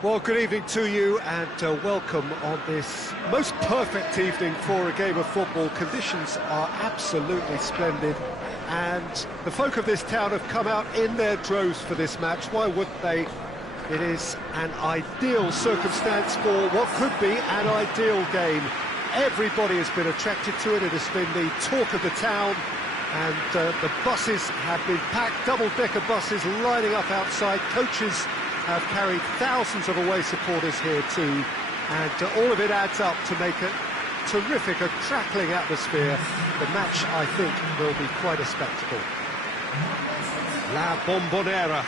Well, good evening to you and welcome on this most perfect evening for a game of football. Conditions are absolutely splendid and the folk of this town have come out in their droves for this match. Why wouldn't they? It is an ideal circumstance for what could be an ideal game. Everybody has been attracted to it. It has been the talk of the town, and the buses have been packed, double-decker buses lining up outside. Coaches have carried thousands of away supporters here too, and all of it adds up to make a terrific, a crackling atmosphere. The match, I think, will be quite a spectacle. La Bombonera,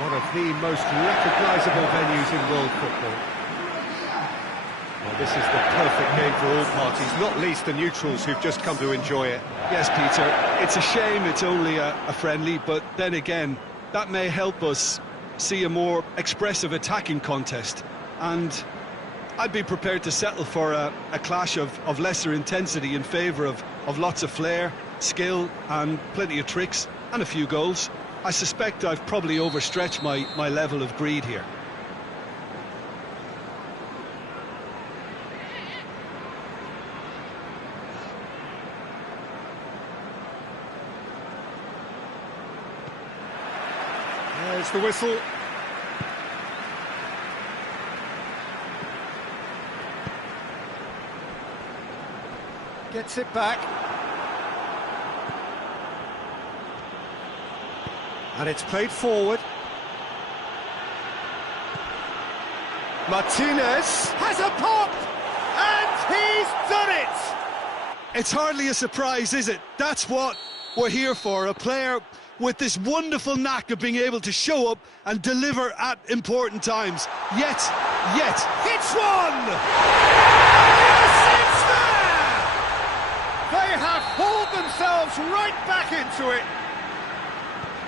one of the most recognisable venues in world football. Well, this is the perfect game for all parties, not least the neutrals who've just come to enjoy it. Yes, Peter, it's a shame it's only a friendly, but then again, that may help us see a more expressive attacking contest, and I'd be prepared to settle for a clash of lesser intensity in favour of lots of flair, skill and plenty of tricks and a few goals. I suspect I've probably overstretched my level of greed here. There's the whistle. Gets it back. And it's played forward. Martinez has a pop! And he's done it! It's hardly a surprise, is it? That's what we're here for, a player with this wonderful knack of being able to show up and deliver at important times. Yet, hits one! Yes, it's there! They have hauled themselves right back into it.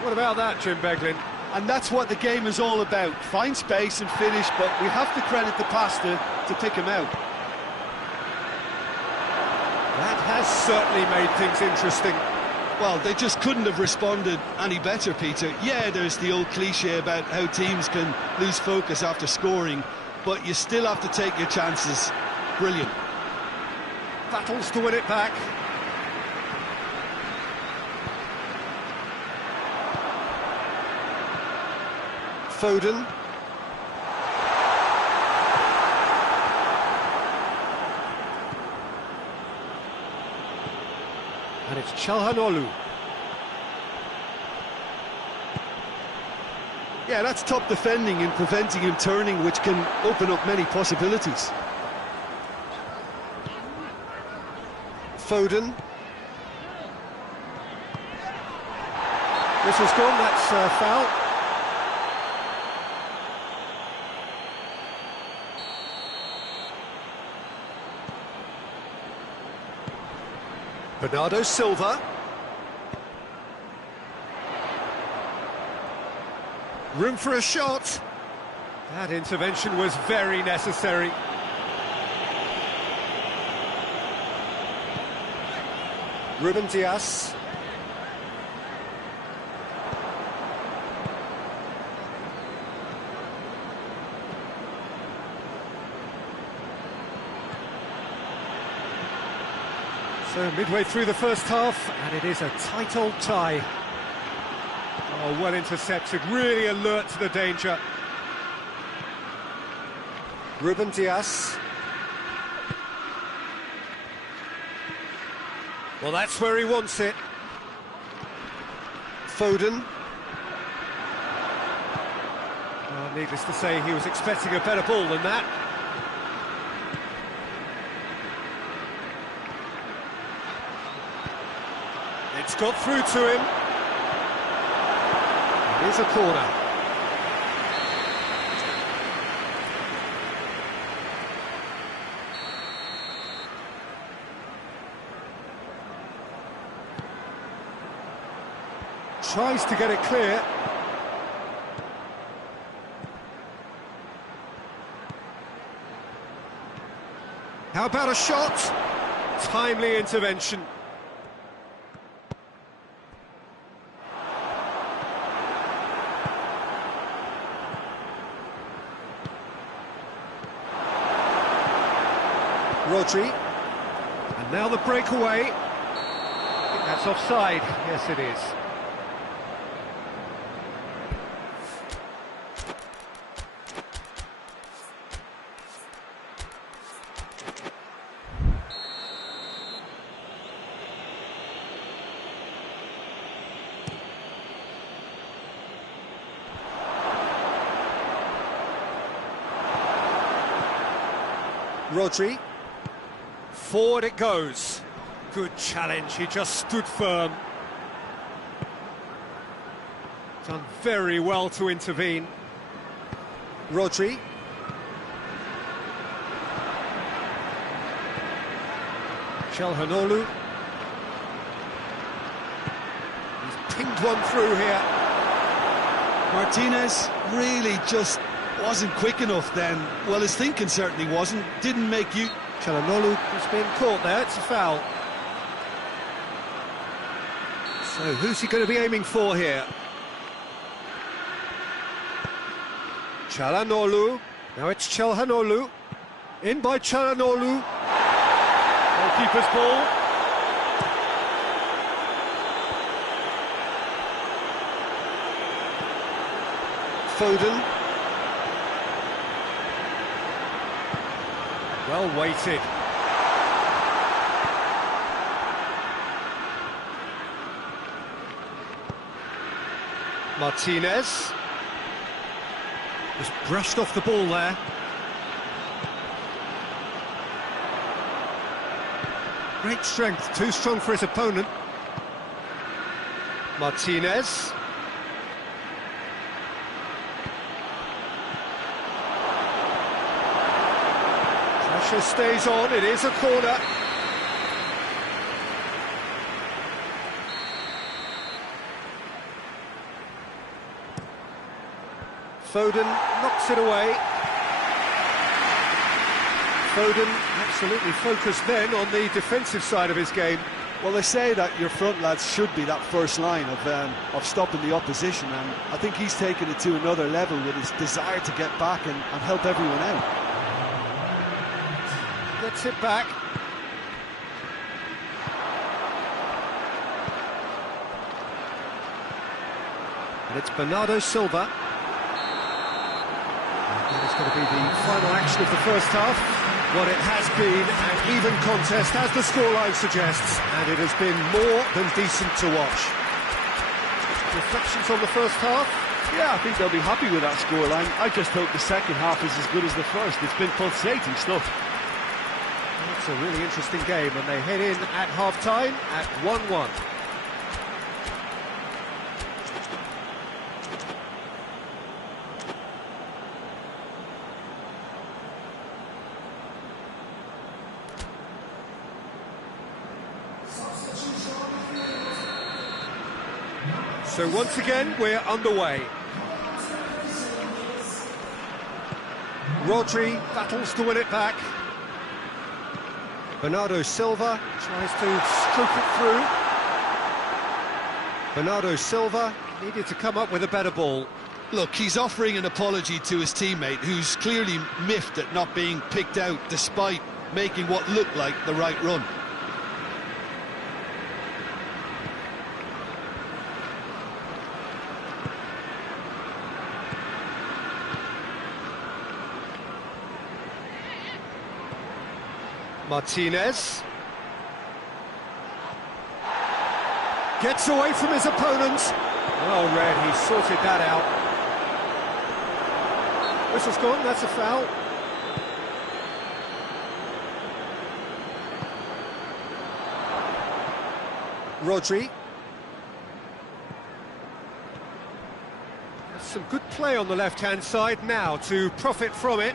What about that, Jim Beglin? And that's what the game is all about. Find space and finish, but we have to credit the pass to pick him out. That has certainly made things interesting. Well, they just couldn't have responded any better, Peter. Yeah, there's the old cliche about how teams can lose focus after scoring, but you still have to take your chances. Brilliant. Battles to win it back. Foden. And it's Çalhanoğlu. Yeah, that's top defending and preventing him turning, which can open up many possibilities. Foden. Whistle's gone, that's foul. Bernardo Silva. Room for a shot. That intervention was very necessary. Ruben Dias. So midway through the first half, and it is a tight old tie. Oh, well intercepted, really alert to the danger. Ruben Dias. Well, that's where he wants it. Foden. Well, needless to say, he was expecting a better ball than that. It's got through to him. Here's a corner. Tries to get it clear. How about a shot? Timely intervention. Rodri. And now the breakaway. I think that's offside. Yes, it is. Rodri. Forward it goes. Good challenge, he just stood firm. Done very well to intervene. Rodri. Calhanoglu. He's pinged one through here. Martinez really just wasn't quick enough then. Well, his thinking certainly wasn't. Didn't make you... Calhanoglu has been caught there, it's a foul. So who's he going to be aiming for here? Calhanoglu. Now it's Calhanoglu. In by Calhanoglu. Goalkeeper's ball. Foden. Well weighted. Martinez. Just brushed off the ball there. Great strength, too strong for his opponent. Martinez. Pressure stays on, it is a corner. Foden knocks it away. Foden absolutely focused then on the defensive side of his game. Well, they say that your front lads should be that first line of stopping the opposition, and I think he's taken it to another level with his desire to get back and help everyone out. Gets it back. And it's Bernardo Silva. That is going to be the final action of the first half. What it has been an even contest, as the scoreline suggests, and it has been more than decent to watch. Reflections on the first half? Yeah, I think they'll be happy with that scoreline. I just hope the second half is as good as the first. It's been pulsating stuff. It's a really interesting game, and they head in at half-time at 1-1. So once again, we're underway. Rodri battles to win it back. Bernardo Silva tries to stroke it through. Bernardo Silva needed to come up with a better ball. Look, he's offering an apology to his teammate, who's clearly miffed at not being picked out despite making what looked like the right run. Martinez gets away from his opponent. Well read, he sorted that out. Whistle's gone, that's a foul. Rodri. That's some good play on the left-hand side now to profit from it.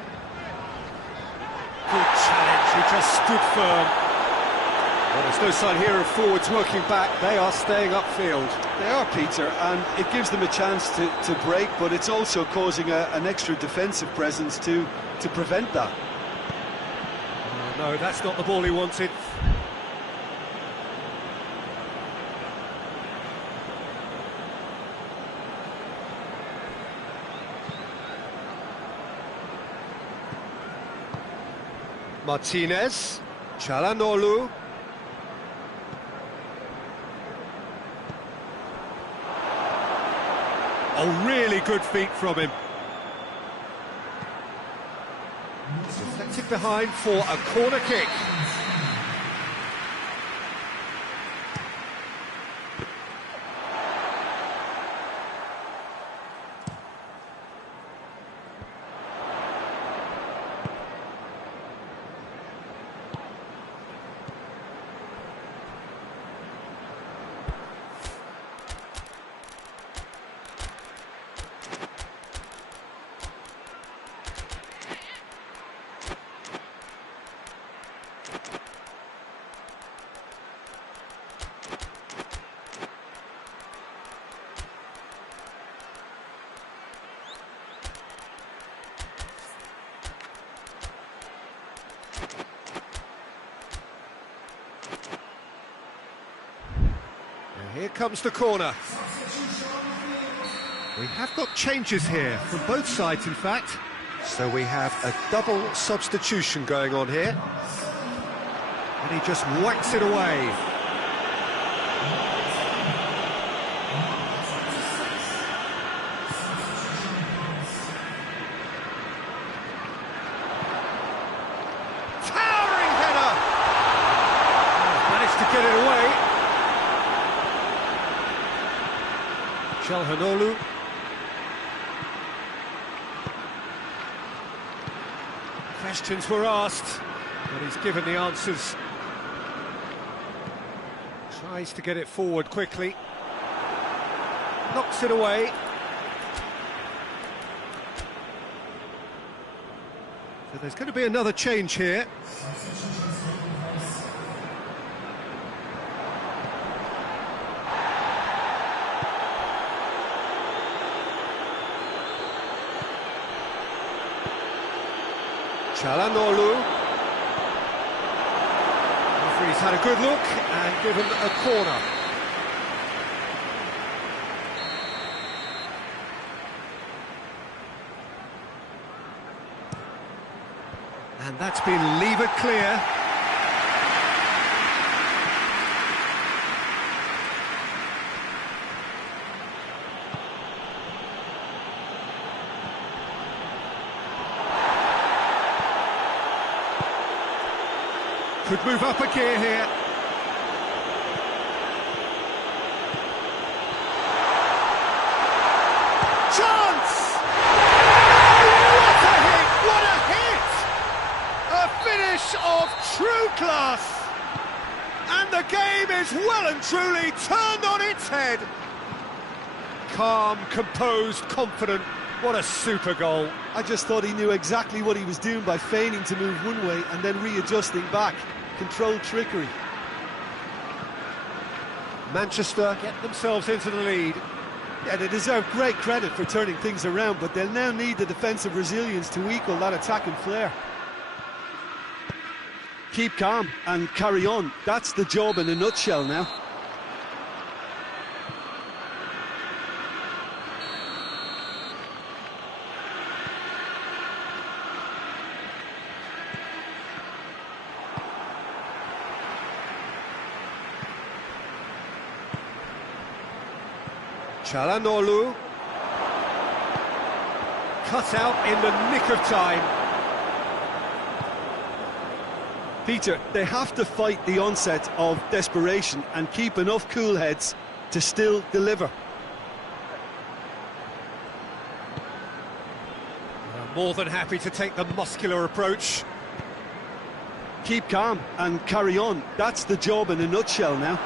Good challenge, he just stood firm. Well, there's no sign here of forwards working back, they are staying upfield. They are, Peter, and it gives them a chance to break, but it's also causing an extra defensive presence to prevent that. Oh, no, that's not the ball he wanted. Martinez, Çalhanoğlu. Oh, really good feet from him. Deflected behind for a corner kick. Here comes the corner. We have got changes here, from both sides in fact. So we have a double substitution going on here. And he just whacks it away. Towering header! Managed to get it away. Çalhanoğlu. Questions were asked, but he's given the answers. Tries to get it forward quickly. Knocks it away. So there's going to be another change here. Çalhanoğlu. Referee's had a good look and given a corner. And that's been levered clear. Could move up a gear here. Chance! What a hit! What a hit! A finish of true class! And the game is well and truly turned on its head. Calm, composed, confident. What a super goal. I just thought he knew exactly what he was doing by feigning to move one way and then readjusting back. Controlled trickery. Manchester get themselves into the lead. Yeah, they deserve great credit for turning things around, but they'll now need the defensive resilience to equal that attacking flair. Keep calm and carry on. That's the job in a nutshell now. Çalhanoğlu. Cut out in the nick of time. Peter, they have to fight the onset of desperation and keep enough cool heads to still deliver. More than happy to take the muscular approach. Keep calm and carry on. That's the job in a nutshell now.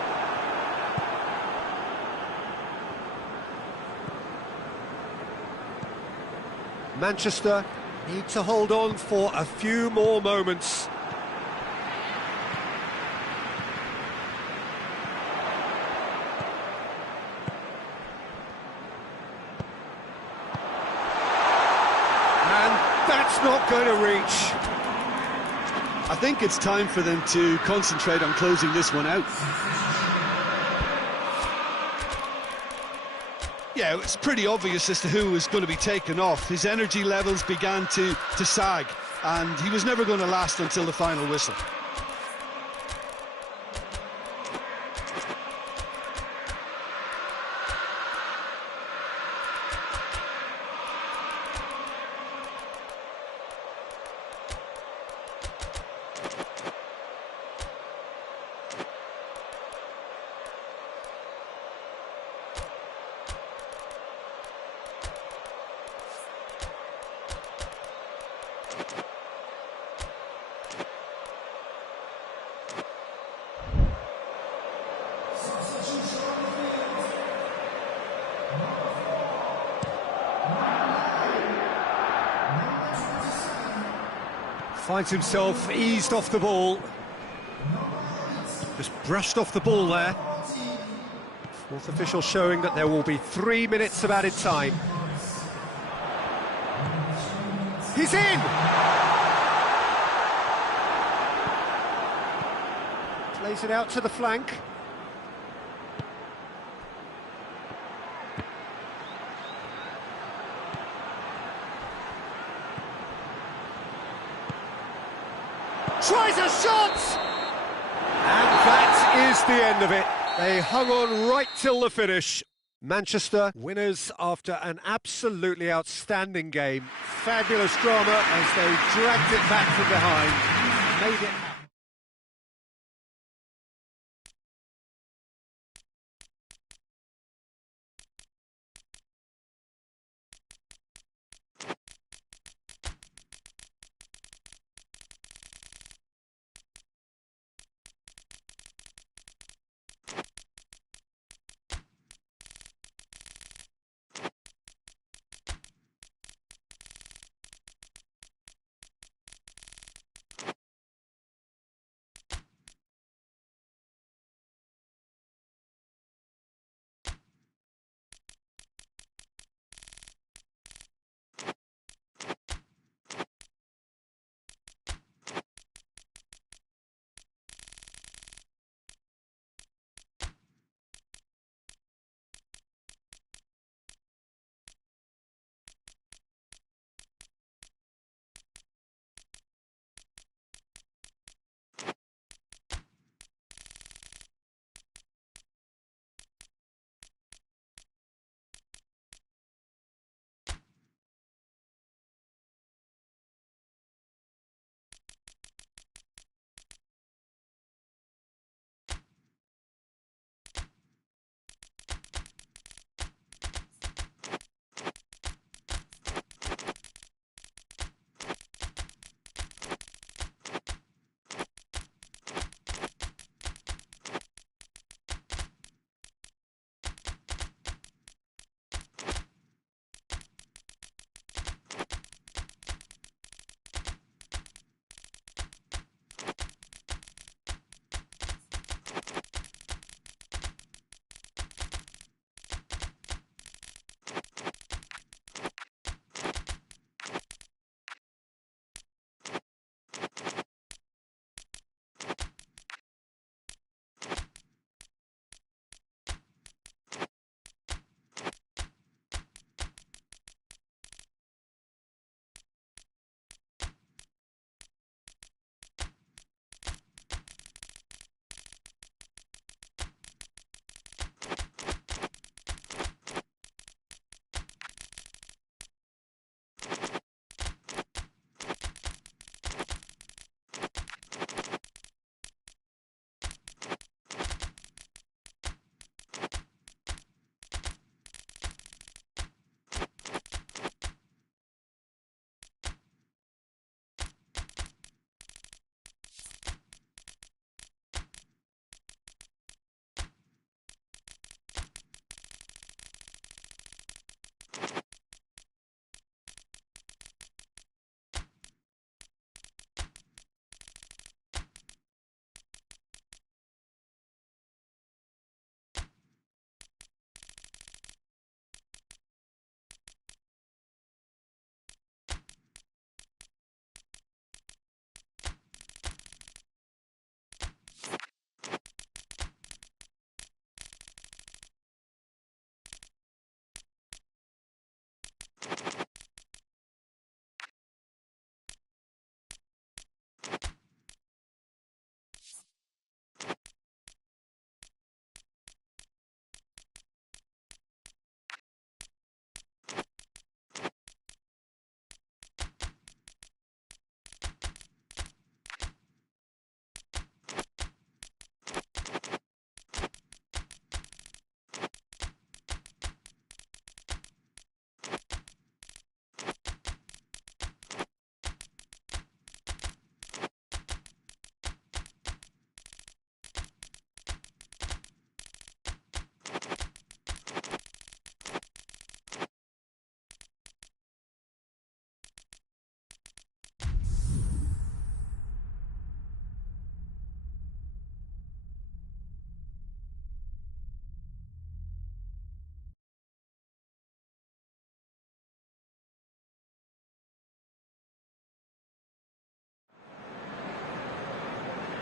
Manchester need to hold on for a few more moments. And that's not going to reach. I think it's time for them to concentrate on closing this one out. Yeah, it's pretty obvious as to who was going to be taken off. His energy levels began to sag, and he was never going to last until the final whistle. Finds himself eased off the ball. Just brushed off the ball there. Fourth official showing that there will be 3 minutes of added time. He's in! Plays it out to the flank. Tries a shot! And that is the end of it. They hung on right till the finish. Manchester winners after an absolutely outstanding game. Fabulous drama as they dragged it back from behind. Made it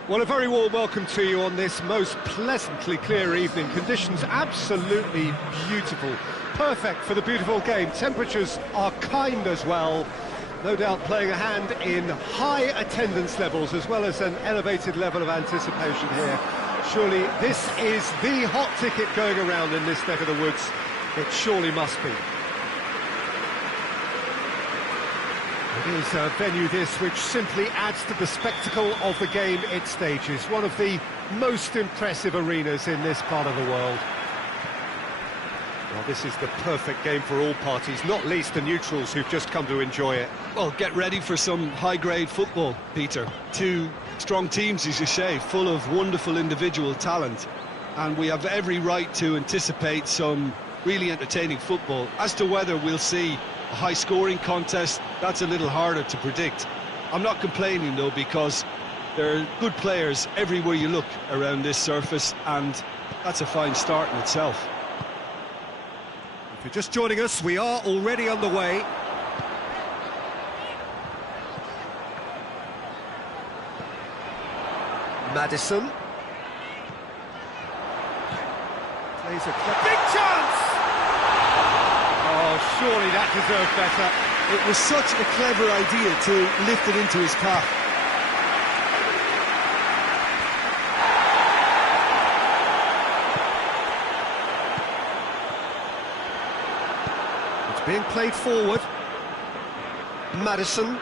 Well, a very warm welcome to you on this most pleasantly clear evening. Conditions absolutely beautiful. Perfect for the beautiful game. Temperatures are kind as well. No doubt playing a hand in high attendance levels as well as an elevated level of anticipation here. Surely this is the hot ticket going around in this neck of the woods. It surely must be. It is a venue this which simply adds to the spectacle of the game it stages. One of the most impressive arenas in this part of the world. Well, this is the perfect game for all parties, not least the neutrals who've just come to enjoy it. Well, get ready for some high-grade football, Peter. Two strong teams, as you say, full of wonderful individual talent. And we have every right to anticipate some really entertaining football. As to whether we'll see a high-scoring contest, that's a little harder to predict. I'm not complaining, though, because there are good players everywhere you look around this surface, and that's a fine start in itself. If you're just joining us, we are already underway. Madison. Plays a big chance! Oh, surely that deserved better. It was such a clever idea to lift it into his path. It's being played forward. Madison.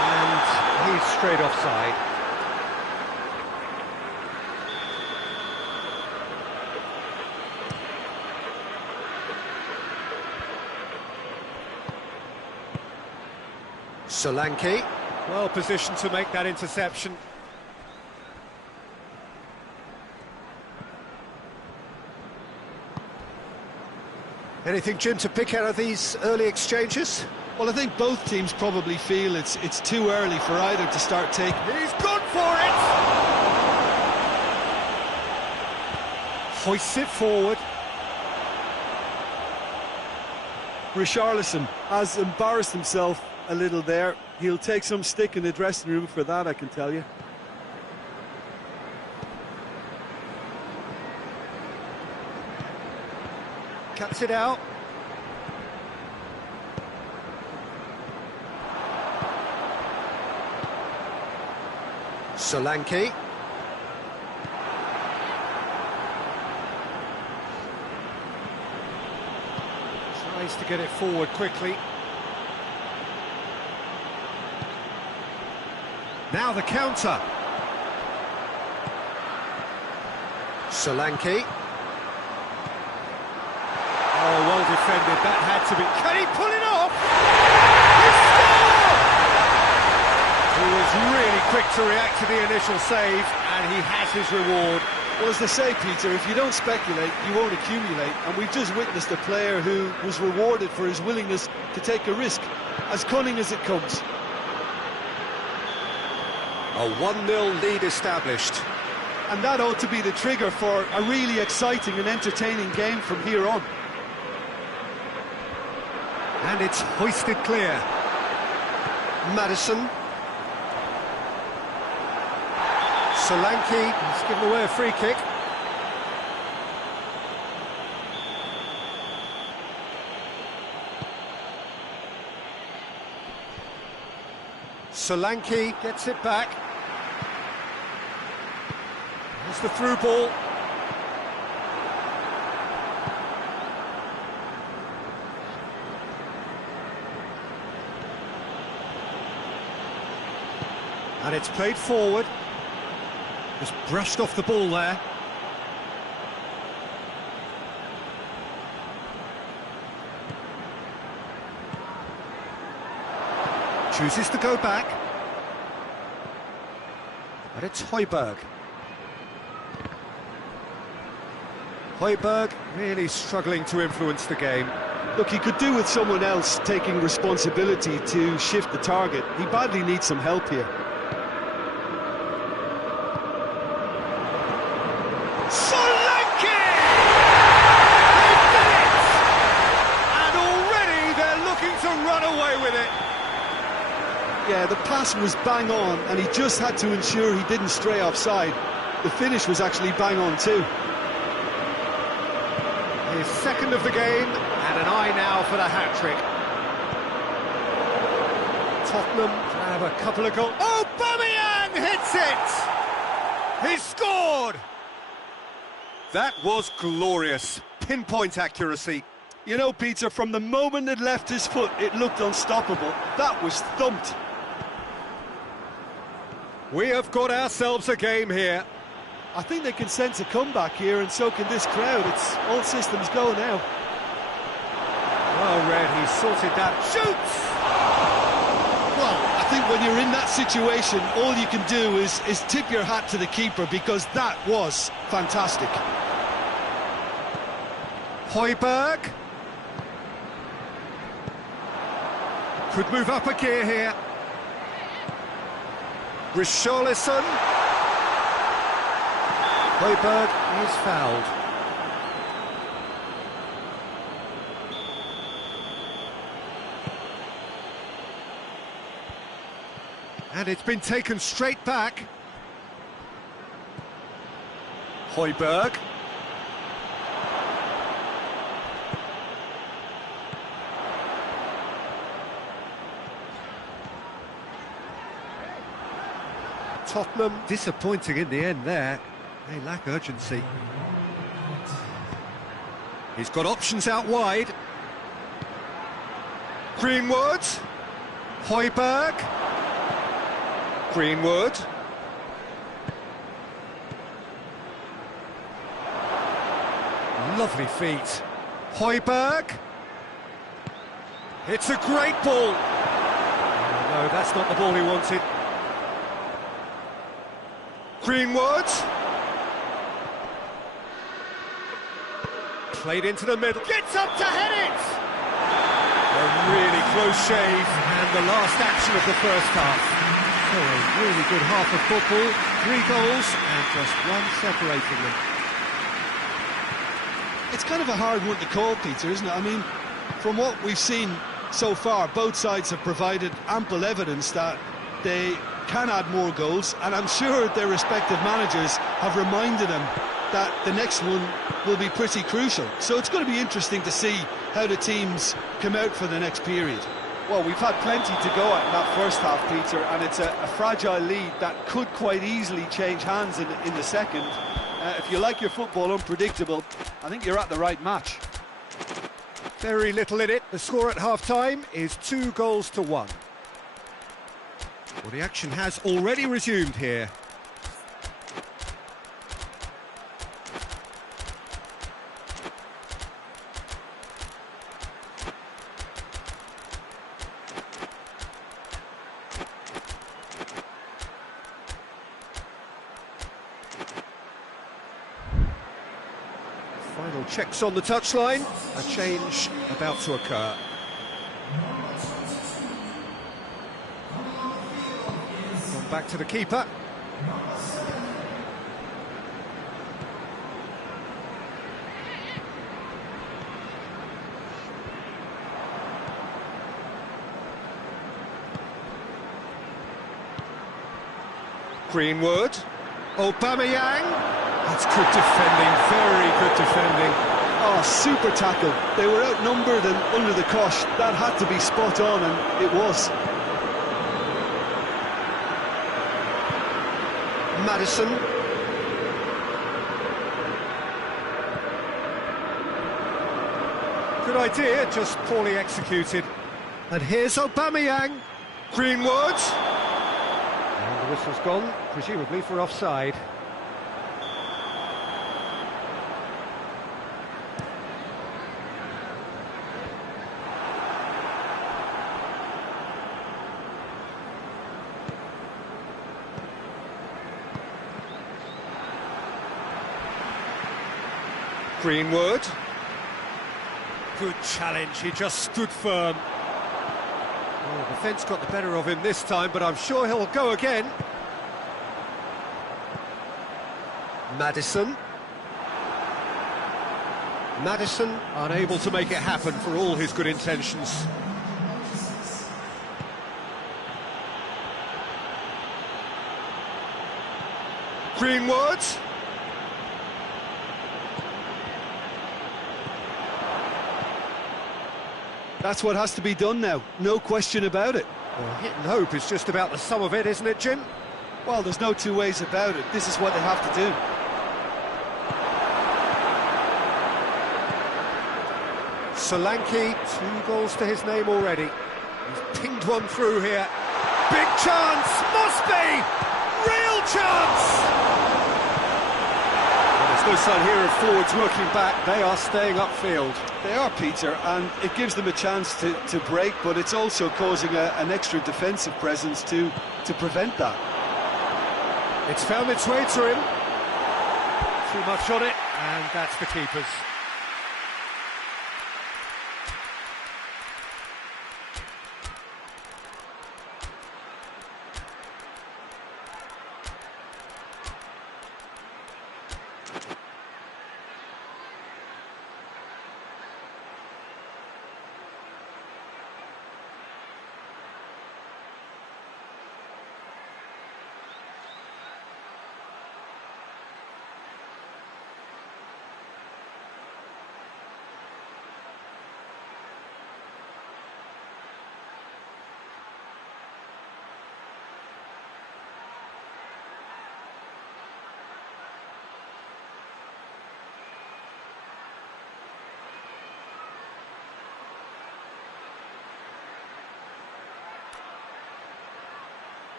And he's straight offside. Solanke, well positioned to make that interception. Anything, Jim, to pick out of these early exchanges? Well, I think both teams probably feel it's too early for either to start taking. He's gone for it! Hoists it forward. Richarlison has embarrassed himself a little there. He'll take some stick in the dressing room for that, I can tell you. Cuts it out. Solanke. Tries to get it forward quickly. Now the counter. Solanke. Oh, well defended. That had to be. Can he pull it off? He was really quick to react to the initial save, and he has his reward. Well, as they say, Peter, if you don't speculate, you won't accumulate. And we've just witnessed a player who was rewarded for his willingness to take a risk, as cunning as it comes. A 1-0 lead established. And that ought to be the trigger for a really exciting and entertaining game from here on. And it's hoisted clear. Madison. Solanke has given away a free kick. Solanke gets it back. There's the through ball. And it's played forward. Just brushed off the ball there. Chooses to go back. But it's Højbjerg. Højbjerg really struggling to influence the game. Look, he could do with someone else taking responsibility to shift the target. He badly needs some help here. Solanke! They've done it! And already they're looking to run away with it. Yeah, Yeah, the pass was bang on, and he just had to ensure he didn't stray offside. The finish was actually bang on too. His second of the game, and an eye now for the hat-trick. Tottenham have a couple of goals. Oh, Aubameyang hits it! He scored! That was glorious. Pinpoint accuracy. You know, Peter, from the moment it left his foot, it looked unstoppable. That was thumped. We have got ourselves a game here. I think they can sense a comeback here, and so can this crowd. It's all systems go now. Well read, he sorted that. Shoots! Well, I think when you're in that situation, all you can do is tip your hat to the keeper, because that was fantastic. Højbjerg. Could move up a gear here. Richarlison. Højbjerg is fouled. And it's been taken straight back. Højbjerg. Tottenham disappointing in the end there. They lack urgency. He's got options out wide. Greenwood. Højbjerg. Greenwood. Lovely feet. Højbjerg. It's a great ball. No, that's not the ball he wanted. Greenwood. Played into the middle. Gets up to head it! A really close shave, and the last action of the first half. So a really good half of football. 3 goals, and just one separating them. It's kind of a hard one to call, Peter, isn't it? I mean, from what we've seen so far, both sides have provided ample evidence that they can add more goals, and I'm sure their respective managers have reminded them that the next one will be pretty crucial. So it's going to be interesting to see how the teams come out for the next period. Well, we've had plenty to go at in that first half, Peter, and it's a fragile lead that could quite easily change hands in the second. If you like your football unpredictable, I think you're at the right match. Very little in it. The score at half-time is 2-1. Well, the action has already resumed here. Final checks on the touchline. A change about to occur. Back to the keeper. Greenwood. Aubameyang. That's good defending, very good defending. Oh, super tackle. They were outnumbered and under the cosh. That had to be spot on, and it was. Madison. Good idea, just poorly executed. And here's Aubameyang. Greenwood. And the whistle's gone, presumably for offside. Greenwood. Good challenge, he just stood firm. Oh, the defence got the better of him this time, but I'm sure he'll go again. Madison. Madison unable to make it happen for all his good intentions. envyingwards. That's what has to be done now, no question about it. Well, hit and hope is just about the sum of it, isn't it, Jim? Well, there's no two ways about it. This is what they have to do. Solanke, 2 goals to his name already. He's pinged one through here. Big chance! Must be! Real chance! Well, there's no sign here of forwards working back. They are staying upfield. They are, Peter, and it gives them a chance to break, but it's also causing an extra defensive presence to prevent that. It's found its way to him. Too much on it, and that's the keeper's.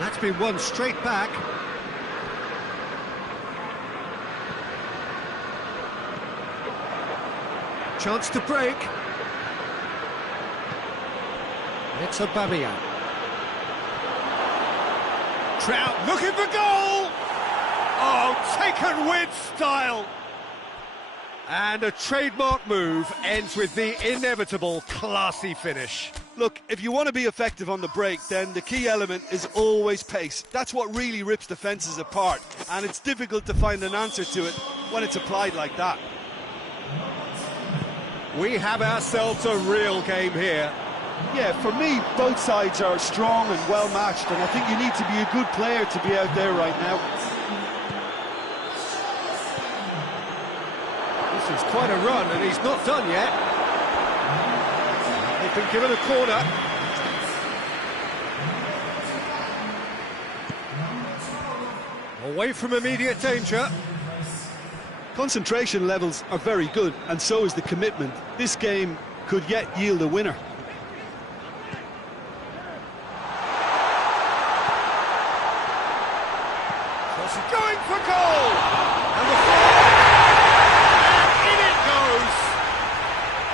That's been won straight back. Chance to break. It's a Babia. Trout looking for goal! Oh, taken with style! And a trademark move ends with the inevitable classy finish. Look, if you want to be effective on the break, then the key element is always pace. That's what really rips defences apart, and it's difficult to find an answer to it when it's applied like that. We have ourselves a real game here. Yeah, for me, both sides are strong and well matched, and I think you need to be a good player to be out there right now. This is quite a run, and he's not done yet. They've been given a corner. Away from immediate danger. Concentration levels are very good, and so is the commitment. This game could yet yield a winner. Going for goal! And the and in it goes!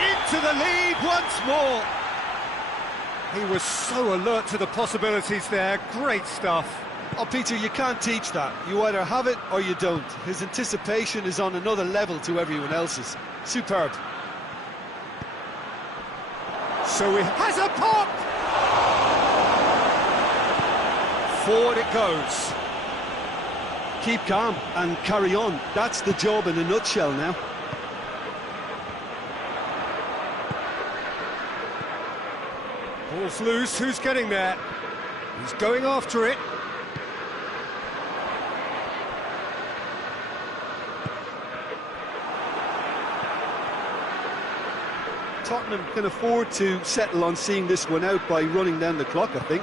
Into the lead once more! He was so alert to the possibilities there. Great stuff. Oh, Peter, you can't teach that. You either have it or you don't. His anticipation is on another level to everyone else's. Superb. So he has a pop! Forward it goes. Keep calm and carry on. That's the job in a nutshell now. Ball's loose, who's getting there? He's going after it. Tottenham can afford to settle on seeing this one out by running down the clock, I think.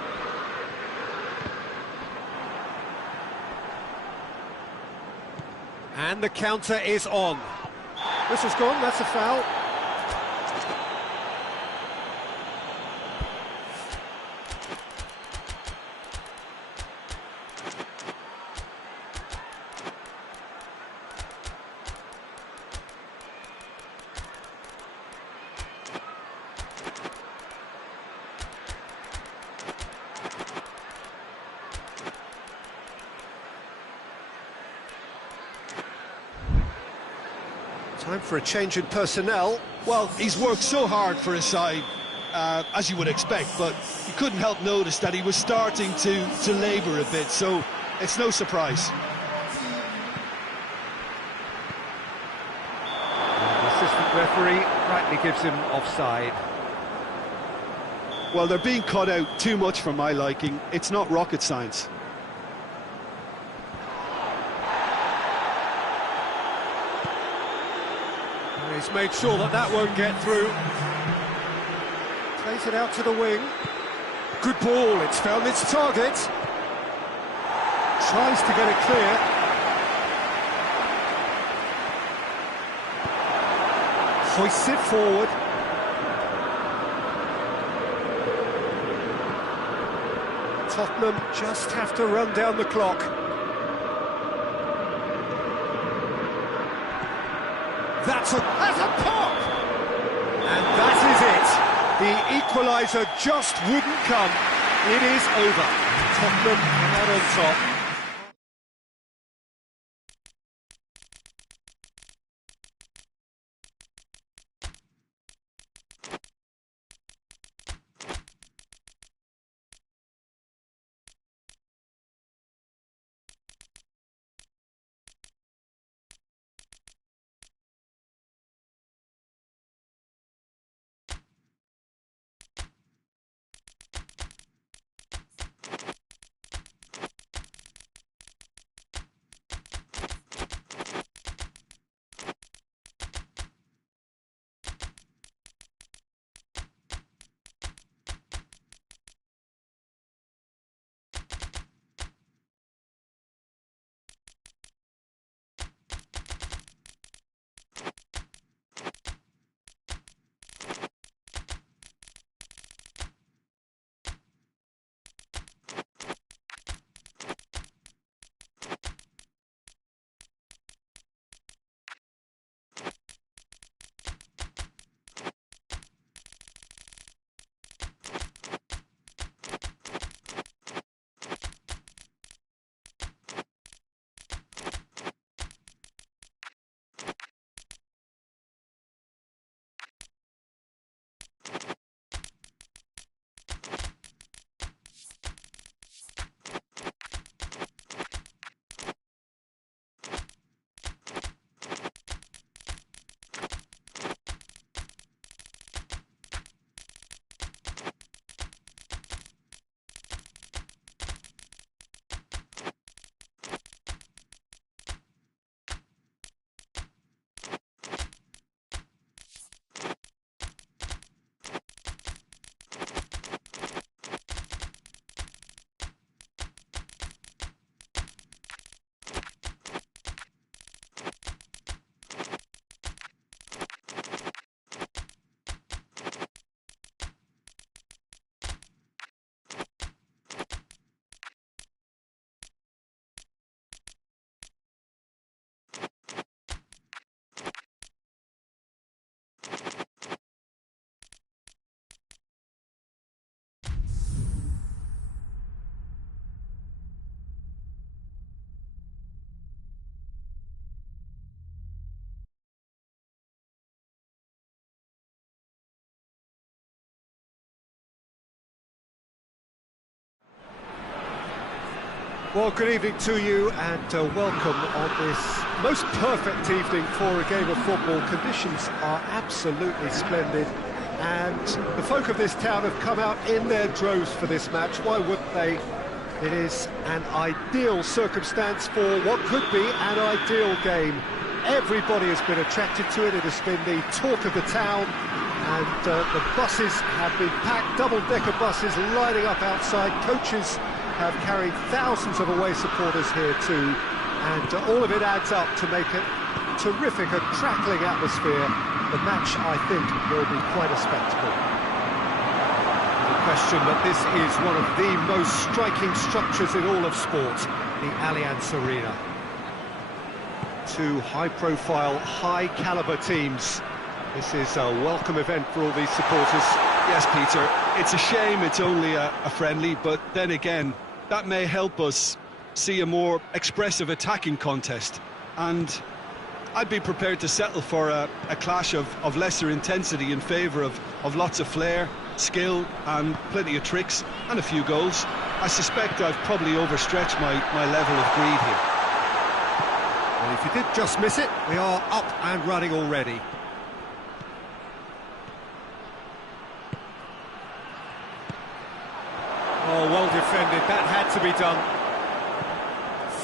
And the counter is on. This has gone, that's a foul. Time for a change in personnel. Well, he's worked so hard for his side, as you would expect, but you couldn't help notice that he was starting to labour a bit, so it's no surprise. The assistant referee rightly gives him offside. Well, they're being cut out too much for my liking. It's not rocket science. He's made sure that that won't get through. Plays it out to the wing. Good ball, it's found its target. Tries to get it clear. Hoists it forward. Tottenham just have to run down the clock. That's a pop! And that is it. The equaliser just wouldn't come. It is over. Tottenham are out on top. Well, good evening to you and welcome on this most perfect evening for a game of football. Conditions are absolutely splendid and the folk of this town have come out in their droves for this match. Why wouldn't they? It is an ideal circumstance for what could be an ideal game. Everybody has been attracted to it. It has been the talk of the town and the buses have been packed, double-decker buses lining up outside. Coaches have carried thousands of away supporters here too, and all of it adds up to make it terrific, a crackling atmosphere. The match, I think, will be quite a spectacle. The question that this is one of the most striking structures in all of sport, the Allianz Arena. Two high-profile, high-caliber teams. This is a welcome event for all these supporters. Yes, Peter, it's a shame it's only a friendly, but then again, that may help us see a more expressive attacking contest. And I'd be prepared to settle for a clash of lesser intensity in favour of lots of flair, skill and plenty of tricks and a few goals. I suspect I've probably overstretched my level of greed here. Well, if you did just miss it, we are up and running already. Oh, well defended, that had to be done.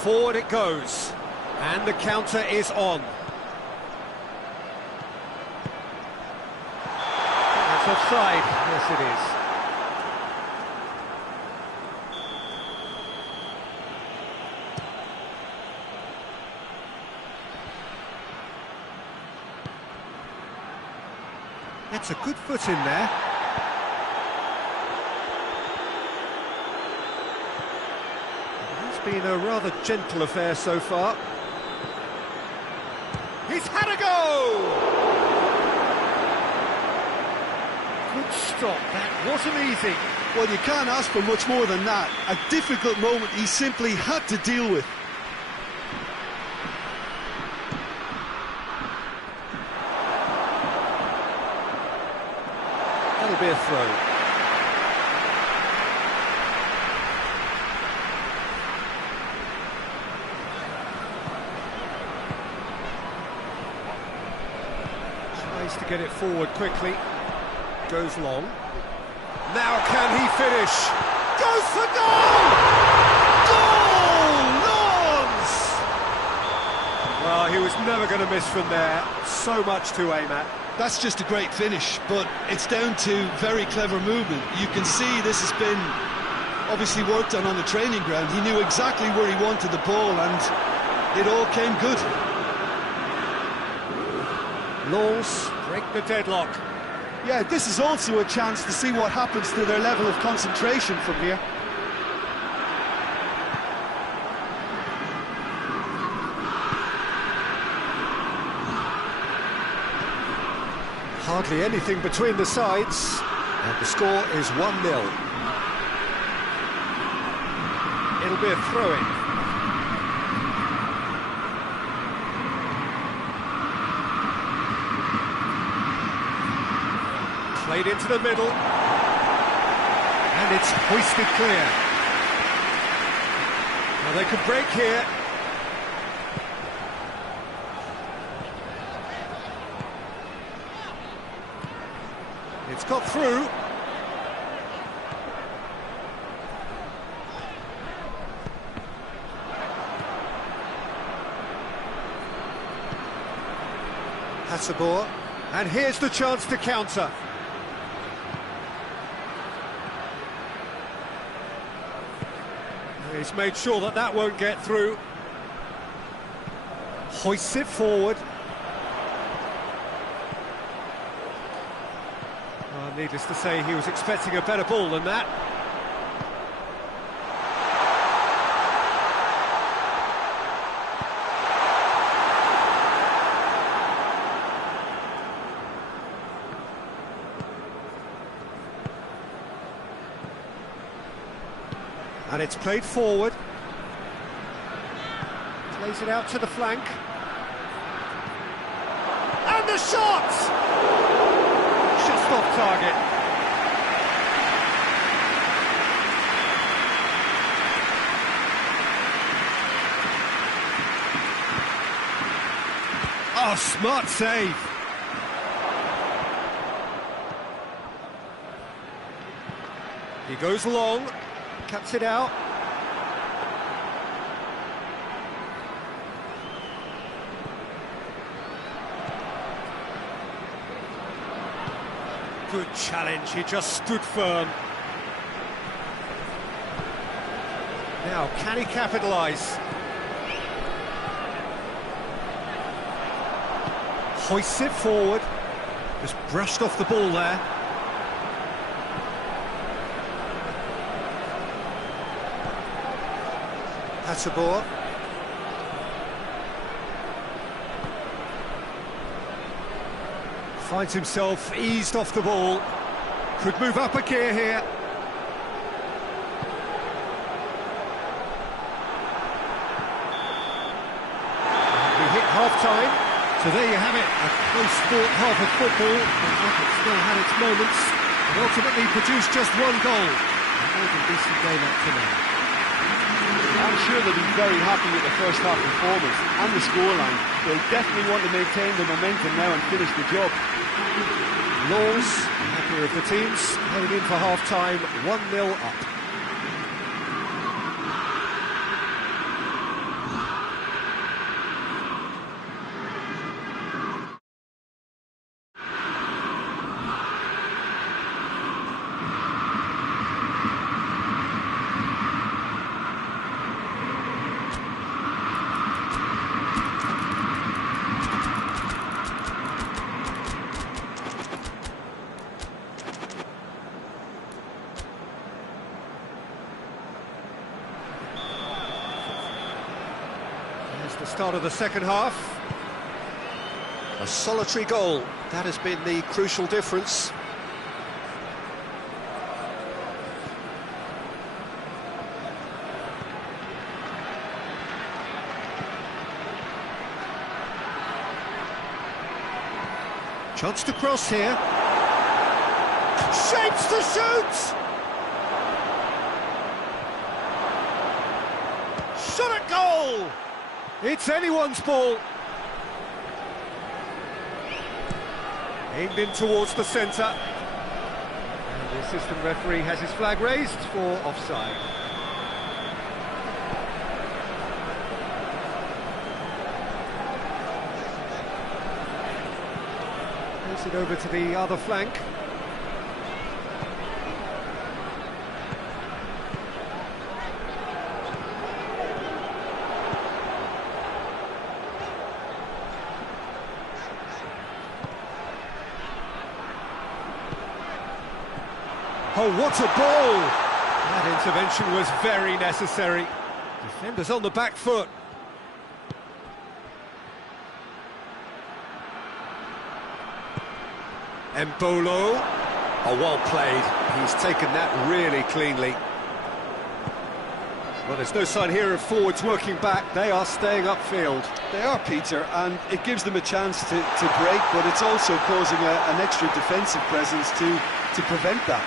Forward it goes, and the counter is on. That's offside, yes it is. That's a good foot in there. Been a rather gentle affair so far. He's had a go! Good stop, that wasn't easy. Well, you can't ask for much more than that. A difficult moment he simply had to deal with. That'll be a throw. To get it forward quickly, goes long. Now can he finish? Goes for goal! Goal! Lawns! Well, he was never going to miss from there. So much to aim at. That's just a great finish, but it's down to very clever movement. You can see this has been obviously worked on the training ground. He knew exactly where he wanted the ball and it all came good. Laws break the deadlock. Yeah, this is also a chance to see what happens to their level of concentration from here. Hardly anything between the sides, and the score is 1-0. It'll be a throw-in. Played into the middle, and it's hoisted clear. Now they could break here. It's got through. Hasabor, and here's the chance to counter. He's made sure that that won't get through. Hoists it forward. Well, needless to say, he was expecting a better ball than that. And it's played forward. Plays it out to the flank. And the shot! Just off target. Oh, smart save. He goes long, cuts it out. Good challenge, he just stood firm. Now, can he capitalise? Hoists it forward. Just brushed off the ball there. That's a ball. Finds himself eased off the ball. Could move up a gear here. We hit half-time. So there you have it, a close-fought half of football. It's still had its moments, and ultimately produced just one goal. A more than decent game up to now. I'm sure they'll be very happy with the first half performance and the scoreline. They'll definitely want to maintain the momentum now and finish the job. Laws, happier of the teams, heading in for half-time, 1-0 up. The start of the second half. A solitary goal, that has been the crucial difference. Chance to cross here. Shapes to shoot! Shot at goal! It's anyone's ball. Aimed in towards the centre. And the assistant referee has his flag raised for offside. Pass it over to the other flank. Oh, what a ball! That intervention was very necessary. Defenders on the back foot. Embolo. Oh, well played. He's taken that really cleanly. Well, there's no sign here of forwards working back. They are staying upfield. They are, Peter, and it gives them a chance to break, but it's also causing an extra defensive presence to prevent that.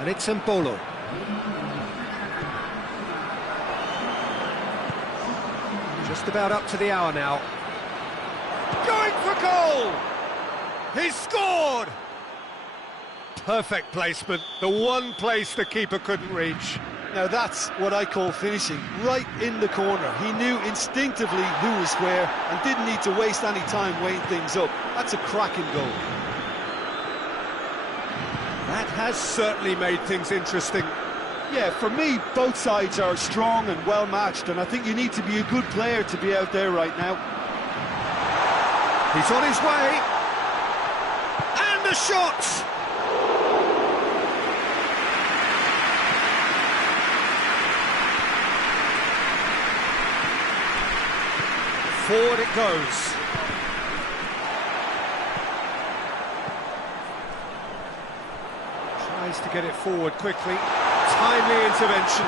And it's Mbolo. Just about up to the hour now. Going for goal! He's scored! Perfect placement, the one place the keeper couldn't reach. Now that's what I call finishing, right in the corner. He knew instinctively who was where and didn't need to waste any time weighing things up. That's a cracking goal. That has certainly made things interesting. Yeah, for me, both sides are strong and well matched, and I think you need to be a good player to be out there right now. He's on his way. And the shot! Forward it goes. Tries to get it forward quickly. Timely intervention.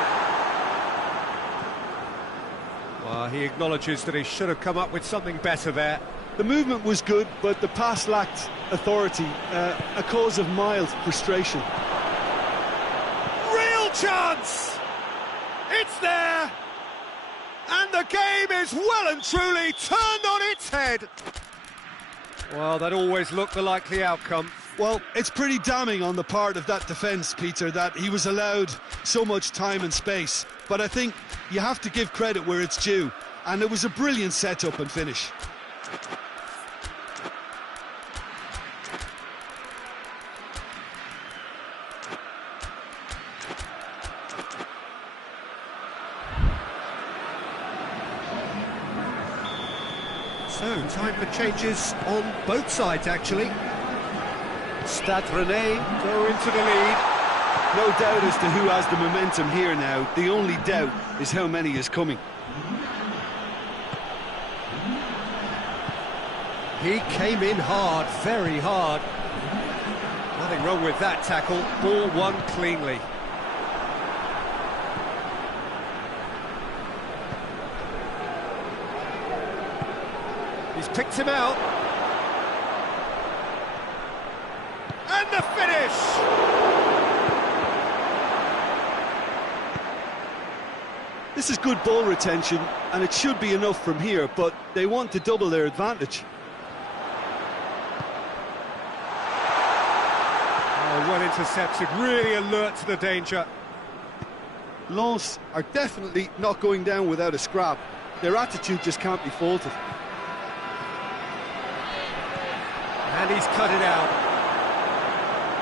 Well, he acknowledges that he should have come up with something better there. The movement was good, but the pass lacked authority, a cause of mild frustration. Real chance! It's there! And the game is well and truly turned on its head. Well, that always looked the likely outcome. Well, it's pretty damning on the part of that defence, Peter, that he was allowed so much time and space. But I think you have to give credit where it's due, and it was a brilliant set-up and finish. So, time for changes on both sides, actually. Stade Rennais go into the lead. No doubt as to who has the momentum here now. The only doubt is how many is coming. He came in hard, very hard. Nothing wrong with that tackle. Ball won cleanly. He's picked him out. And the finish! This is good ball retention, and it should be enough from here, but they want to double their advantage. Oh, well intercepted, really alert to the danger. Lens are definitely not going down without a scrap. Their attitude just can't be faulted. And he's cut it out.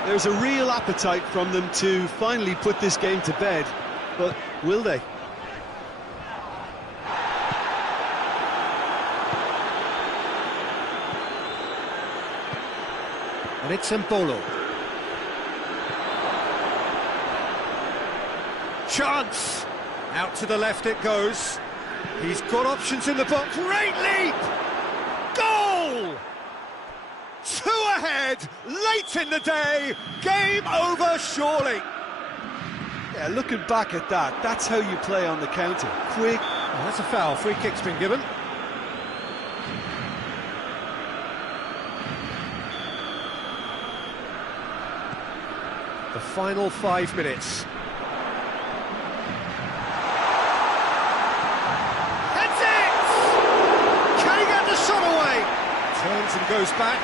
There's a real appetite from them to finally put this game to bed, but will they? And it's Mbolo. Chance! Out to the left it goes. He's got options in the box. Great leap! Goal! Two ahead, late in the day, game over surely. Yeah, looking back at that, that's how you play on the counter. Quick. Oh, that's a foul, free kick's been given. The final 5 minutes. That's it! Can he get the shot away? Turns and goes back.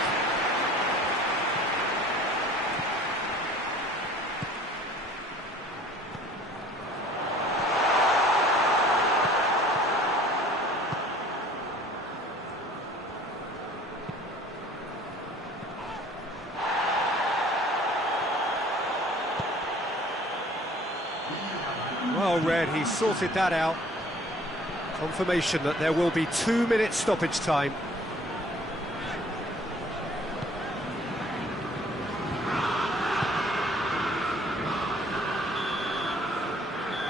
Well read, he sorted that out. Confirmation that there will be 2 minutes stoppage time.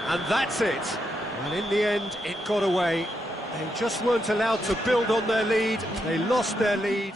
And that's it. And in the end, it got away. They just weren't allowed to build on their lead. They lost their lead.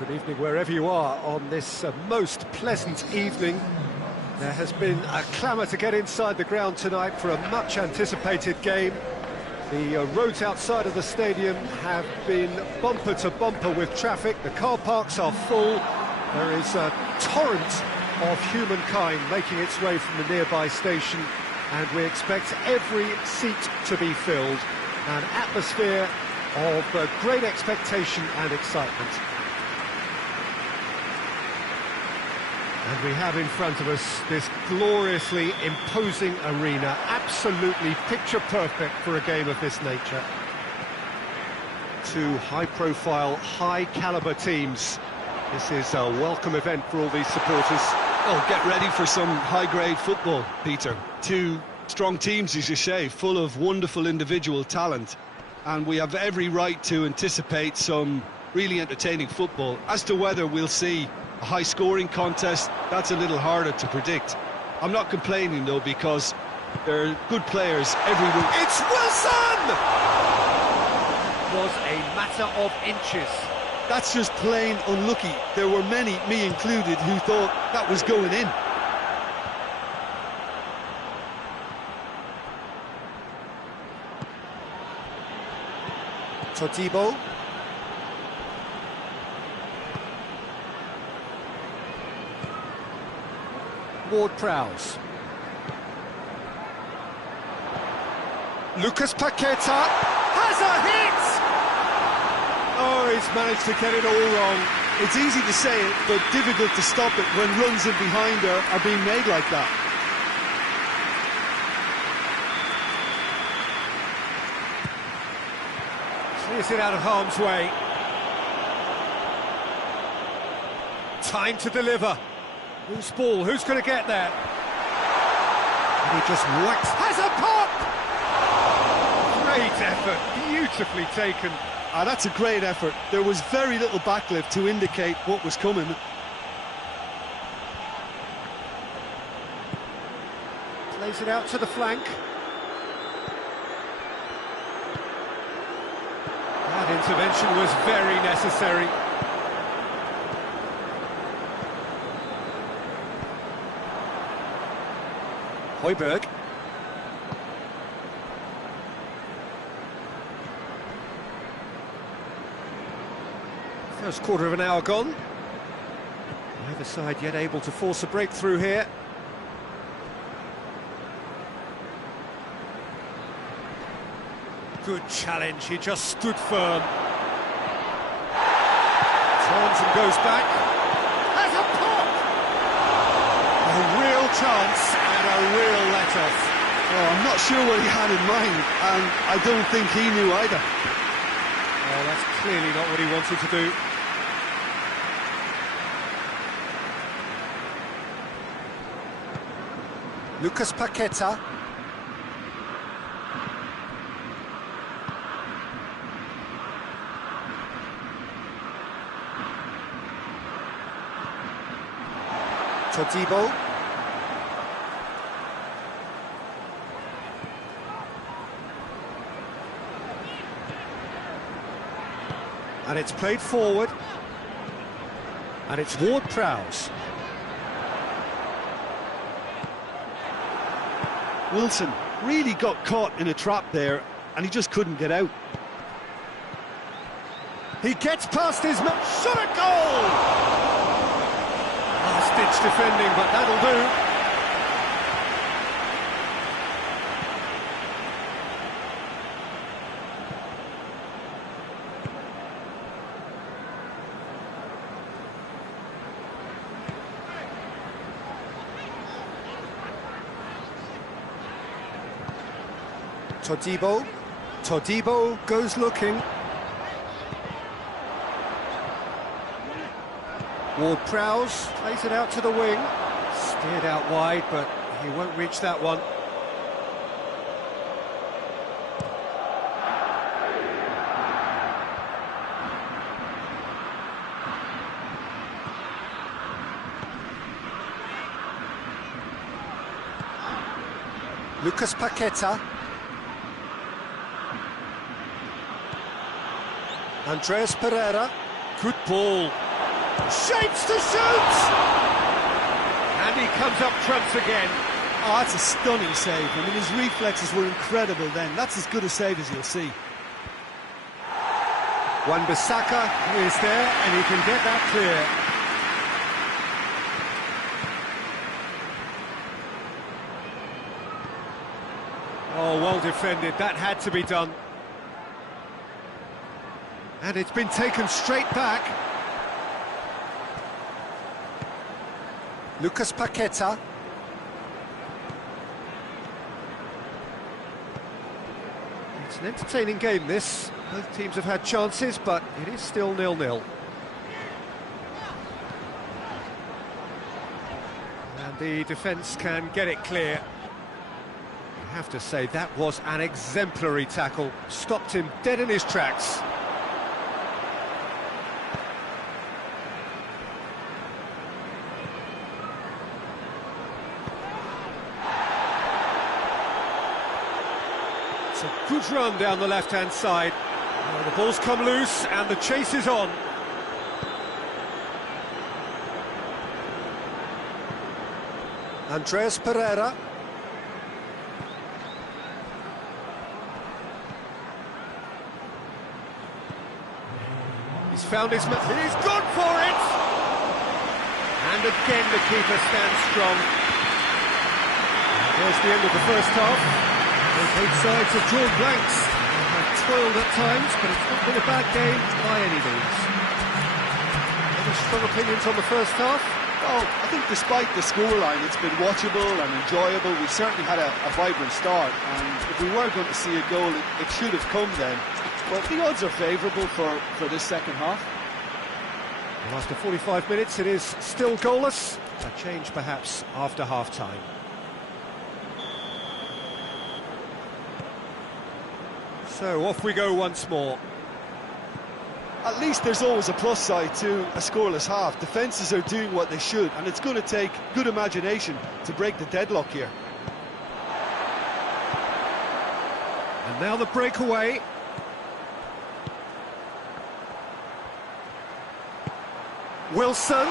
Good evening wherever you are on this most pleasant evening. There has been a clamour to get inside the ground tonight for a much-anticipated game. The roads outside of the stadium have been bumper to bumper with traffic. The car parks are full. There is a torrent of humankind making its way from the nearby station, and we expect every seat to be filled. An atmosphere of great expectation and excitement. And we have in front of us this gloriously imposing arena, absolutely picture-perfect for a game of this nature. Two high-profile, high-caliber teams. This is a welcome event for all these supporters. Oh, get ready for some high-grade football, Peter. Two strong teams, as you say, full of wonderful individual talent. And we have every right to anticipate some really entertaining football. As to whether we'll see a high-scoring contest, that's a little harder to predict. I'm not complaining, though, because there are good players everywhere. It's Wilson! It was a matter of inches. That's just plain unlucky. There were many, me included, who thought that was going in. Todibo. Ward-Prowse. Lucas Paqueta has a hit! Oh, he's managed to get it all wrong. It's easy to say it, but difficult to stop it when runs in behind are being made like that. Clears it out of harm's way. Time to deliver. Who's ball? Who's going to get there? And he just whacks. Has a pop! Great effort, beautifully taken. That's a great effort. There was very little backlift to indicate what was coming. Plays it out to the flank. That intervention was very necessary. Højbjerg. First quarter of an hour gone. Neither side yet able to force a breakthrough here. Good challenge, he just stood firm. Turns and goes back. Has a pop! A real chance and a real let-off. Oh, I'm not sure what he had in mind, and I don't think he knew either. Oh, that's clearly not what he wanted to do. Lucas Paqueta. Todibo. And it's played forward. And it's Ward-Prowse. Wilson really got caught in a trap there, and he just couldn't get out. He gets past his man. Shot a goal! Last-ditch defending, but that'll do. Todibo. Todibo goes looking. Ward-Prowse plays it out to the wing. Steered out wide, but he won't reach that one. Lucas Paqueta. Andreas Pereira. Good ball. Shapes to shoot! And he comes up trumps again. Oh, that's a stunning save. I mean, his reflexes were incredible then. That's as good a save as you'll see. Wan-Bissaka is there, and he can get that clear. Oh, well defended. That had to be done. And it's been taken straight back. Lucas Paqueta. It's an entertaining game, this. Both teams have had chances, but it is still 0-0. And the defence can get it clear. I have to say, that was an exemplary tackle. Stopped him dead in his tracks. It's a good run down the left-hand side. The ball's come loose and the chase is on. Andreas Pereira. He's found his... He's gone for it! And again the keeper stands strong. There's the end of the first half. Both sides have drawn blanks. They've toiled at times, but it's not been a bad game by any means. Any strong opinions on the first half? Oh, I think despite the scoreline, it's been watchable and enjoyable. We certainly had a vibrant start, and if we were going to see a goal, it should have come then. But the odds are favourable for this second half. And after 45 minutes, it is still goalless. A change perhaps after half-time. So off we go once more. At least there's always a plus side to a scoreless half. Defences are doing what they should, and it's going to take good imagination to break the deadlock here. And now the breakaway. Wilson.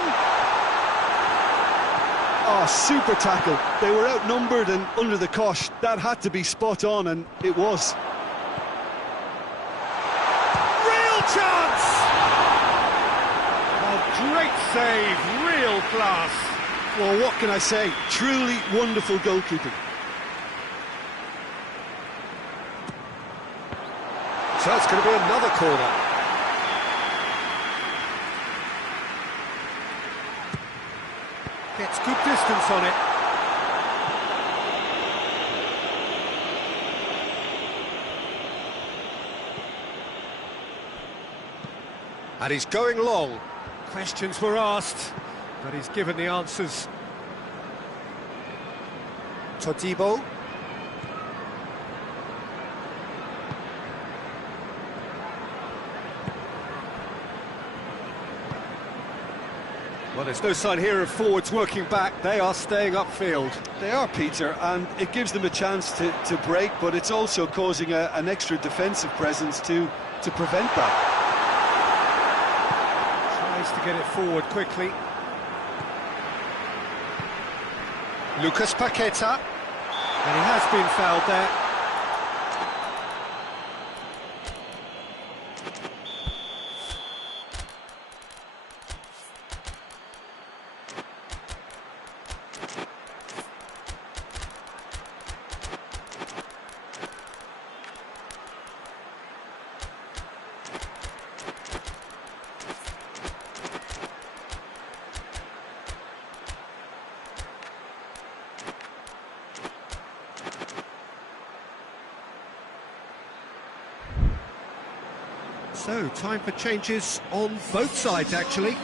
Oh, super tackle. They were outnumbered and under the cosh. That had to be spot on, and it was. Chance! Oh, great save, real class. Well, what can I say? Truly wonderful goalkeeping. So it's going to be another corner. Gets good distance on it. And he's going long. Questions were asked, but he's given the answers. Todibo. Well, there's no sign here of forwards working back. They are staying upfield. They are, Peter, and it gives them a chance to break, but it's also causing an extra defensive presence to prevent that. To get it forward quickly. Lucas Paqueta. And he has been fouled there. So, time for changes on both sides, actually.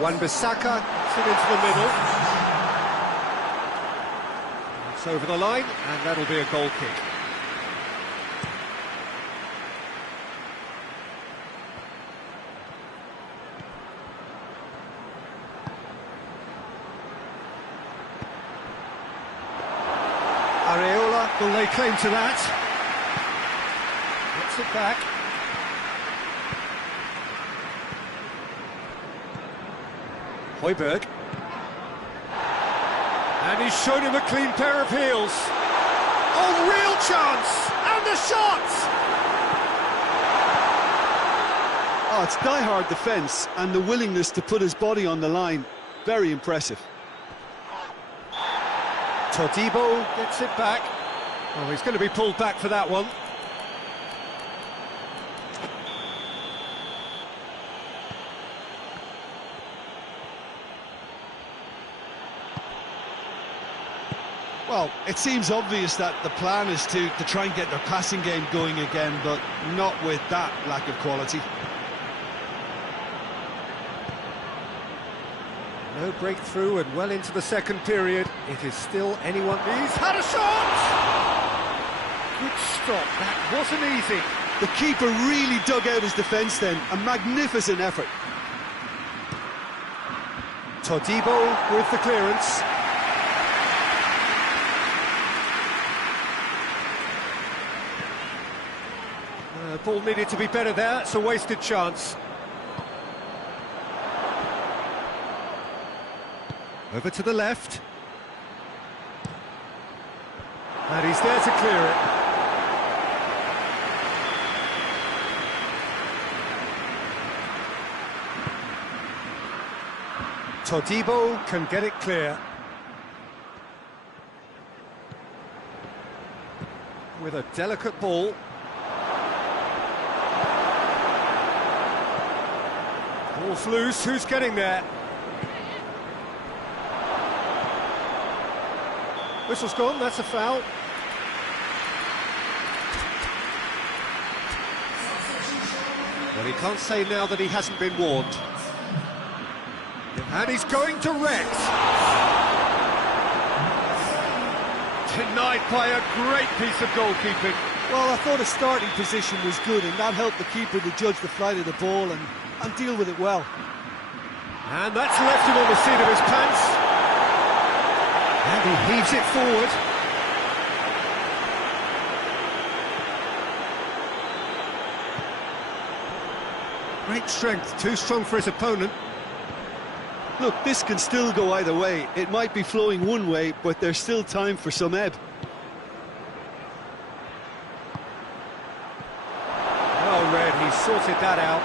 Wan-Bissaka it into the middle. It's over the line, and that'll be a goal kick. Areola will lay claim to that. Gets it back. Højbjerg. And he's shown him a clean pair of heels. Oh, real chance! And the shot! Oh, it's die-hard defence and the willingness to put his body on the line. Very impressive. Todibo gets it back. Oh, he's going to be pulled back for that one. Well, it seems obvious that the plan is to try and get their passing game going again, but not with that lack of quality. No breakthrough and well into the second period. It is still anyone. He's had a shot! Good stop, that wasn't easy. The keeper really dug out his defence then, a magnificent effort. Todibo with the clearance. Ball needed to be better there, it's a wasted chance. Over to the left. And he's there to clear it. Todibo can get it clear. With a delicate ball. Ball's loose, who's getting there? Whistle's gone, that's a foul. Well, he can't say now that he hasn't been warned. And he's going to Rex. Denied by a great piece of goalkeeping. Well, I thought his starting position was good, and that helped the keeper to judge the flight of the ball and deal with it well. And that's left him on the seat of his pants. And he heaves it forward. Great strength, too strong for his opponent. Look, this can still go either way. It might be flowing one way, but there's still time for some ebb. Well read, he sorted that out.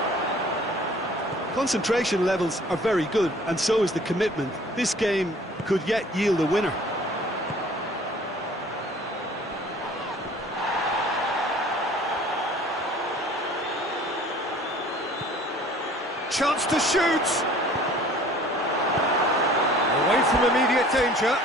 Concentration levels are very good, and so is the commitment. This game could yet yield a winner. Chance to shoot! Away from immediate danger.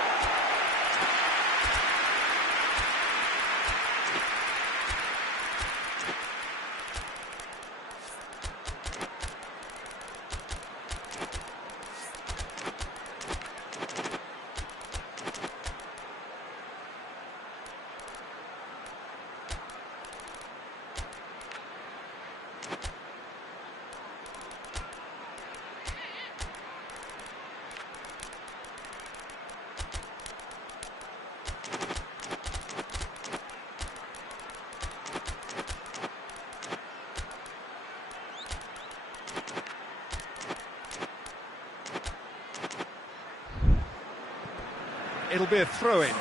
It'll be a throw-in.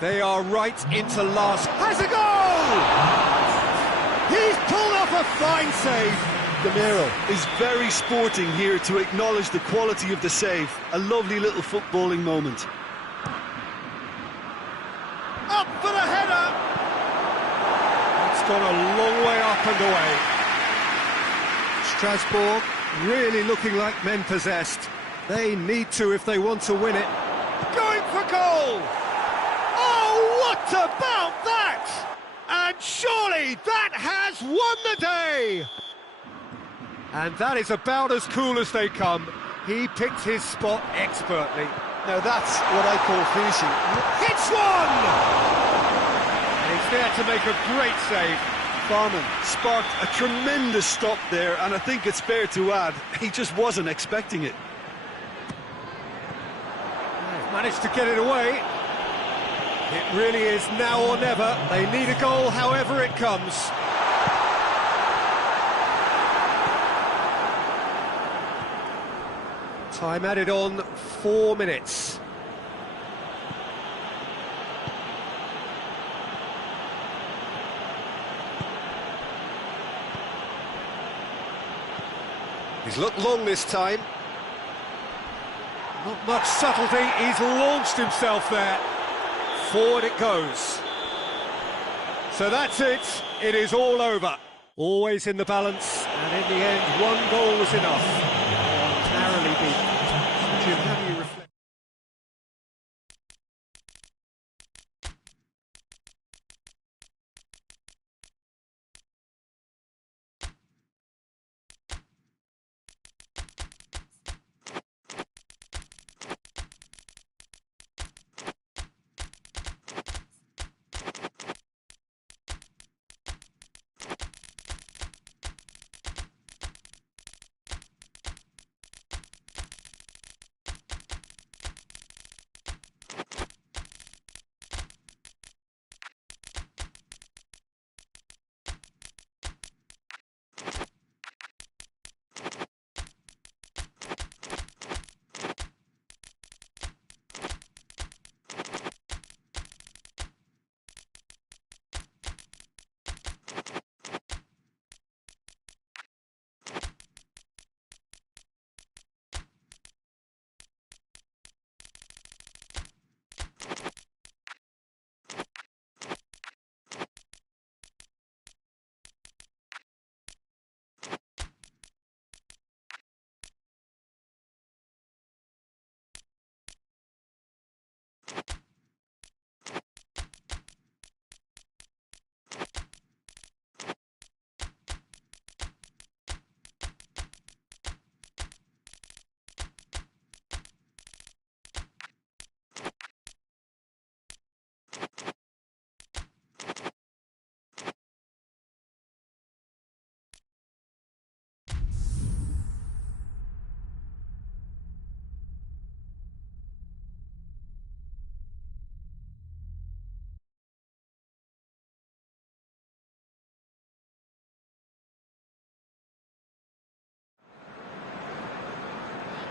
They are right into last. Has a goal! He's pulled off a fine save. Gamero is very sporting here to acknowledge the quality of the save. A lovely little footballing moment. Up for the header! It's gone a long way up and away. Strasbourg really looking like men possessed. They need to if they want to win it. Going for goal! Oh, what about that? And surely that has won the day! And that is about as cool as they come. He picked his spot expertly. Now that's what I call finishing. Hits one! And he's there to make a great save. Farman. Sparked a tremendous stop there, and I think it's fair to add, he just wasn't expecting it. They've managed to get it away. It really is now or never. They need a goal however it comes. Time added on, 4 minutes. He's looked long this time. Not much subtlety, he's launched himself there. Forward it goes. So that's it, it is all over. Always in the balance, and in the end, one goal was enough. Narrowly beaten. Jim, how do you reflect?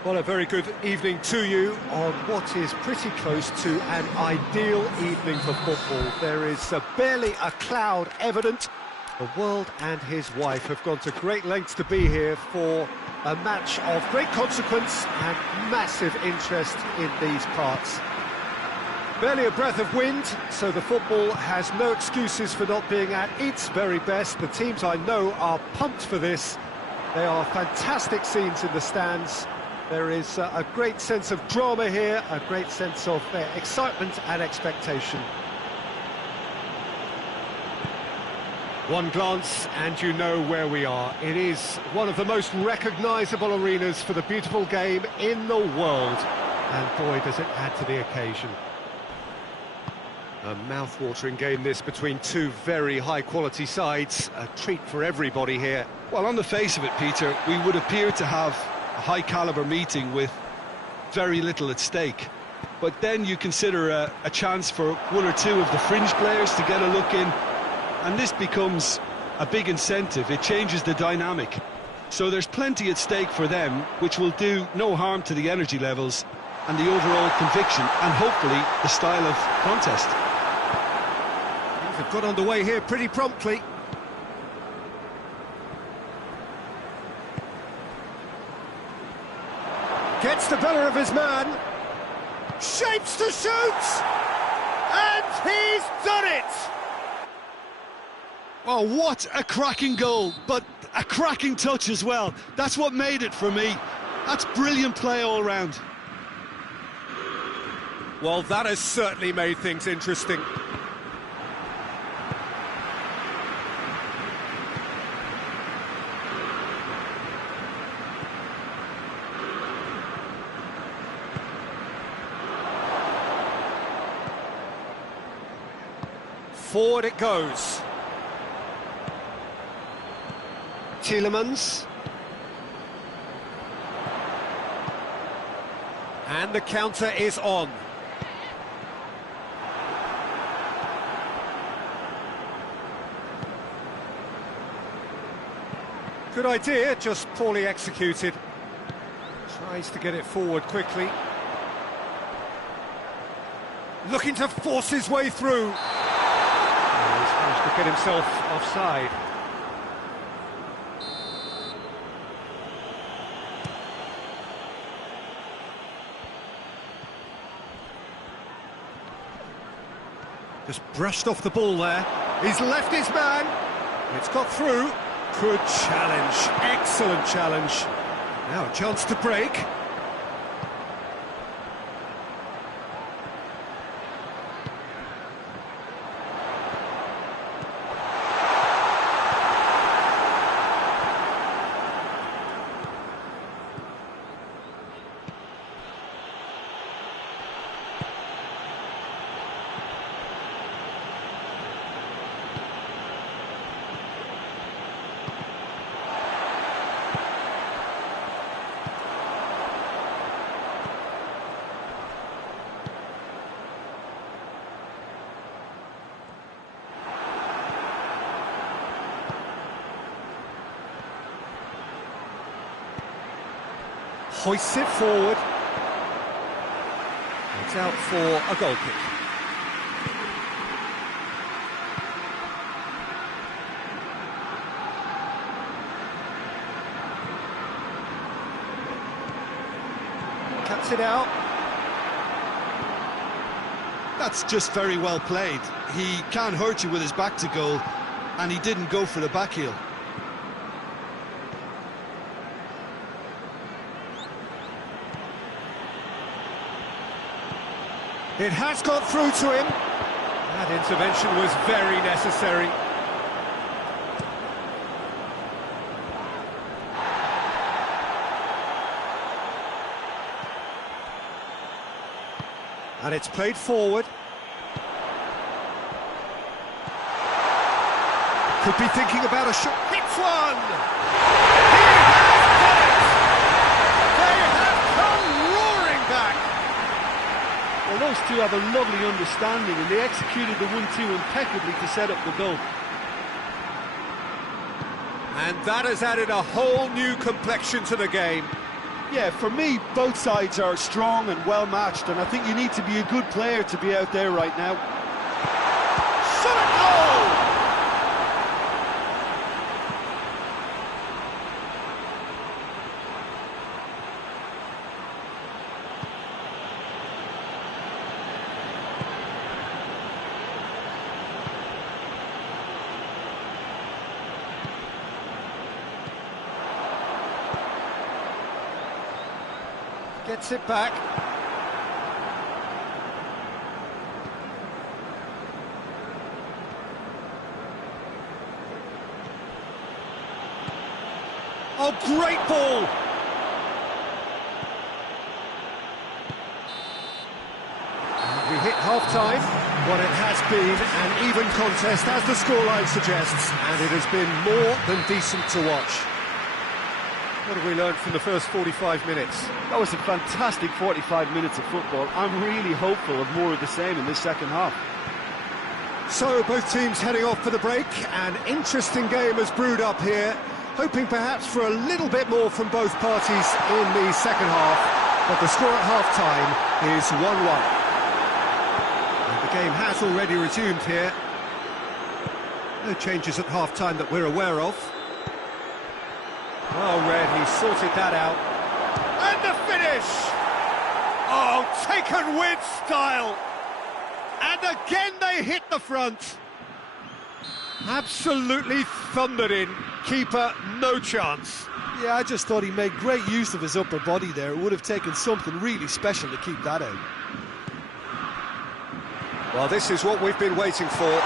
Well, a very good evening to you on what is pretty close to an ideal evening for football. There is barely a cloud evident. The world and his wife have gone to great lengths to be here for a match of great consequence and massive interest in these parts. Barely a breath of wind, so the football has no excuses for not being at its very best. The teams I know are pumped for this. There are fantastic scenes in the stands. There is a great sense of drama here, a great sense of excitement and expectation. One glance and you know where we are. It is one of the most recognisable arenas for the beautiful game in the world. And boy, does it add to the occasion. A mouth-watering game this between two very high-quality sides. A treat for everybody here. Well, on the face of it, Peter, we would appear to have a high-caliber meeting with very little at stake. But then you consider a chance for one or two of the fringe players to get a look in, and this becomes a big incentive. It changes the dynamic. So there's plenty at stake for them, which will do no harm to the energy levels and the overall conviction, and hopefully the style of contest. Things have got underway here pretty promptly. Gets the better of his man, shapes to shoot, and he's done it! Oh, what a cracking goal, but a cracking touch as well. That's what made it for me. That's brilliant play all round. Well, that has certainly made things interesting. Forward it goes. Tielemans. And the counter is on. Good idea, just poorly executed. Tries to get it forward quickly. Looking to force his way through. Oh, he's managed to get himself offside. Just brushed off the ball there. He's left his man. It's got through. Good challenge. Excellent challenge. Now a chance to break. Hoists it forward. It's out for a goal kick. Cuts it out. That's just very well played. He can't hurt you with his back to goal, and he didn't go for the back heel. It has got through to him. That intervention was very necessary. And it's played forward. Could be thinking about a shot. Hits one! He has got it! They have come roaring back! Well, those two have a lovely understanding, and they executed the 1-2 impeccably to set up the goal. And that has added a whole new complexion to the game. Yeah, for me, both sides are strong and well matched, and I think you need to be a good player to be out there right now. Shot at goal! Gets it back. Oh, great ball! And we hit half-time. What it has been an even contest, as the scoreline suggests, and it has been more than decent to watch. What have we learned from the first 45 minutes? That was a fantastic 45 minutes of football. I'm really hopeful of more of the same in this second half. So, both teams heading off for the break. An interesting game has brewed up here, hoping perhaps for a little bit more from both parties in the second half, but the score at half-time is 1-1. And the game has already resumed here. No changes at half-time that we're aware of. Well read, he sorted that out. And the finish! Oh, taken with style! And again they hit the front. Absolutely thundered in. Keeper, no chance. Yeah, I just thought he made great use of his upper body there. It would have taken something really special to keep that out. Well, this is what we've been waiting for.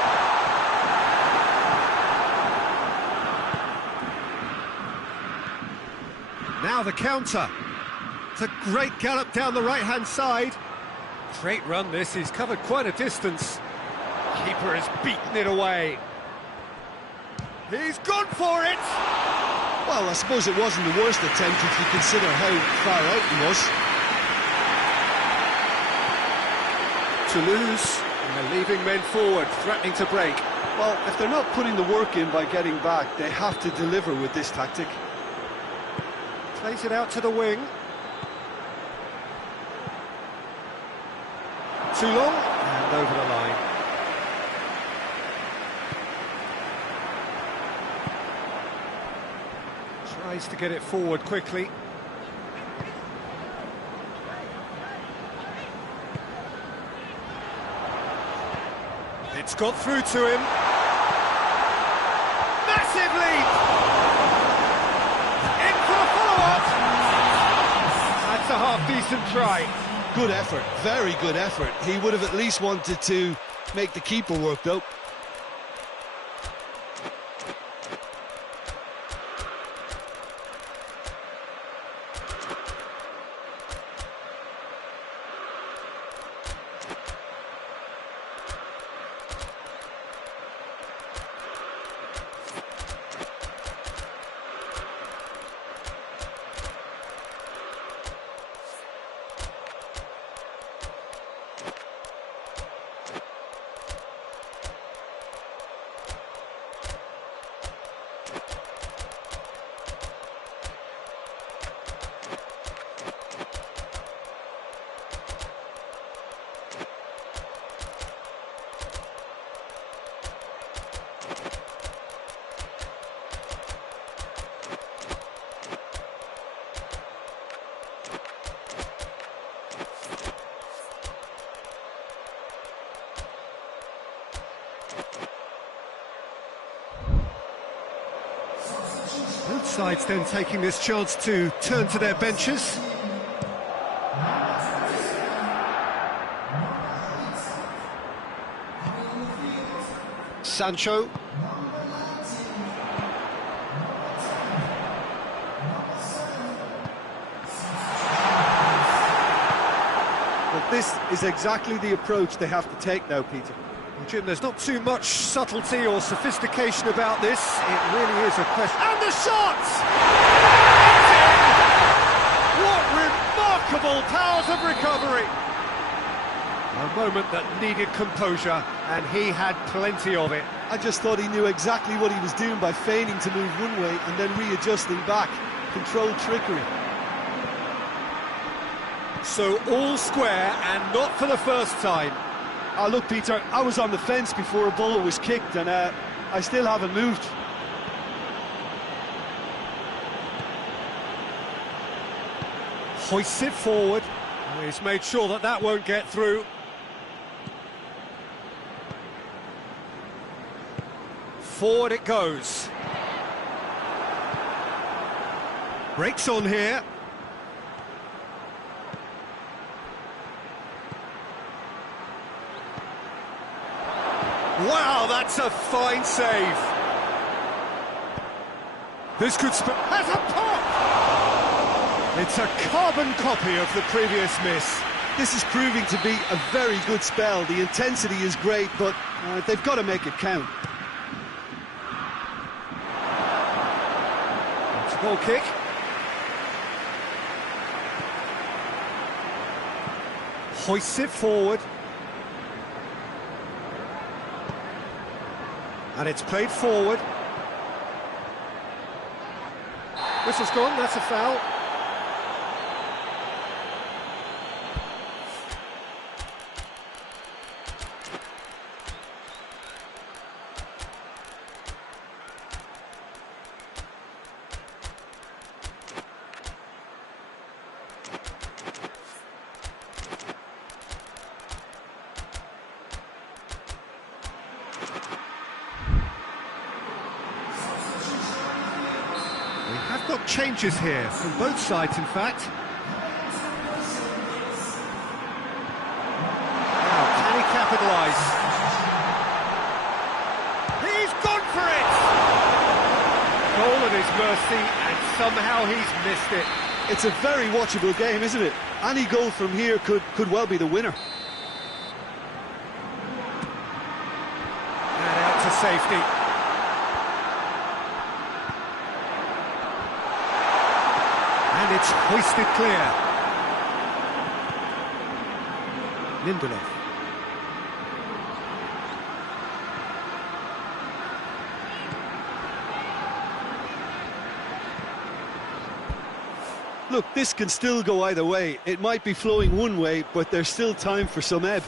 Now the counter. It's a great gallop down the right-hand side. Great run this, he's covered quite a distance. Keeper has beaten it away. He's gone for it! Well, I suppose it wasn't the worst attempt if you consider how far out he was. Toulouse are leaving men forward, threatening to break. Well, if they're not putting the work in by getting back, they have to deliver with this tactic. Plays it out to the wing. Too long, and over the line. Tries to get it forward quickly. It's got through to him. Massive lead! In for a follow-up! That's a half-decent try. Good effort, very good effort. He would have at least wanted to make the keeper work, though. Both sides then taking this chance to turn to their benches. Sancho. But this is exactly the approach they have to take now, Peter. Jim, there's not too much subtlety or sophistication about this. It really is a question. And the shots! What remarkable powers of recovery! A moment that needed composure, and he had plenty of it. I just thought he knew exactly what he was doing by feigning to move one way and then readjusting back. Controlled trickery. So all square, and not for the first time. Oh, look, Peter, I was on the fence before a ball was kicked, and I still haven't moved. Hoists it forward. He's made sure that that won't get through. Forward it goes. Breaks on here. Wow, that's a fine save. This could has a pop! It's a carbon copy of the previous miss. This is proving to be a very good spell. The intensity is great, but they've got to make it count. It's a goal kick. Hoists it forward. And it's played forward. Whistle's gone, that's a foul. We have got changes here from both sides, in fact. Now, can he capitalise? He's gone for it! Goal at his mercy, and somehow he's missed it. It's a very watchable game, isn't it? Any goal from here could well be the winner. And out to safety. it's hoisted clear. Lindelof. Look, this can still go either way. It might be flowing one way, but there's still time for some ebb.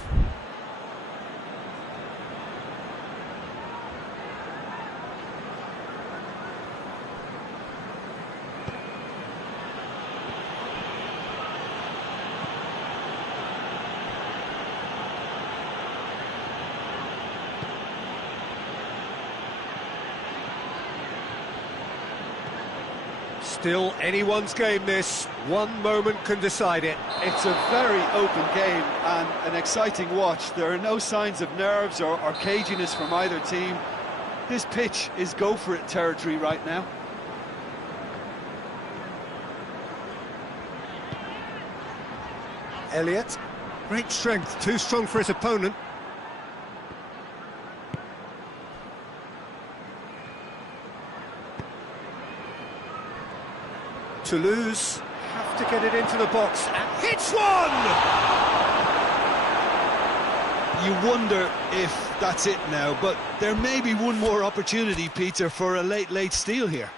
Still anyone's game, this. One moment can decide it. It's a very open game and an exciting watch. There are no signs of nerves or caginess from either team. This pitch is go-for-it territory right now. Elliott, great strength, too strong for his opponent. Toulouse have to get it into the box and hits one! You wonder if that's it now, but there may be one more opportunity, Peter, for a late steal here.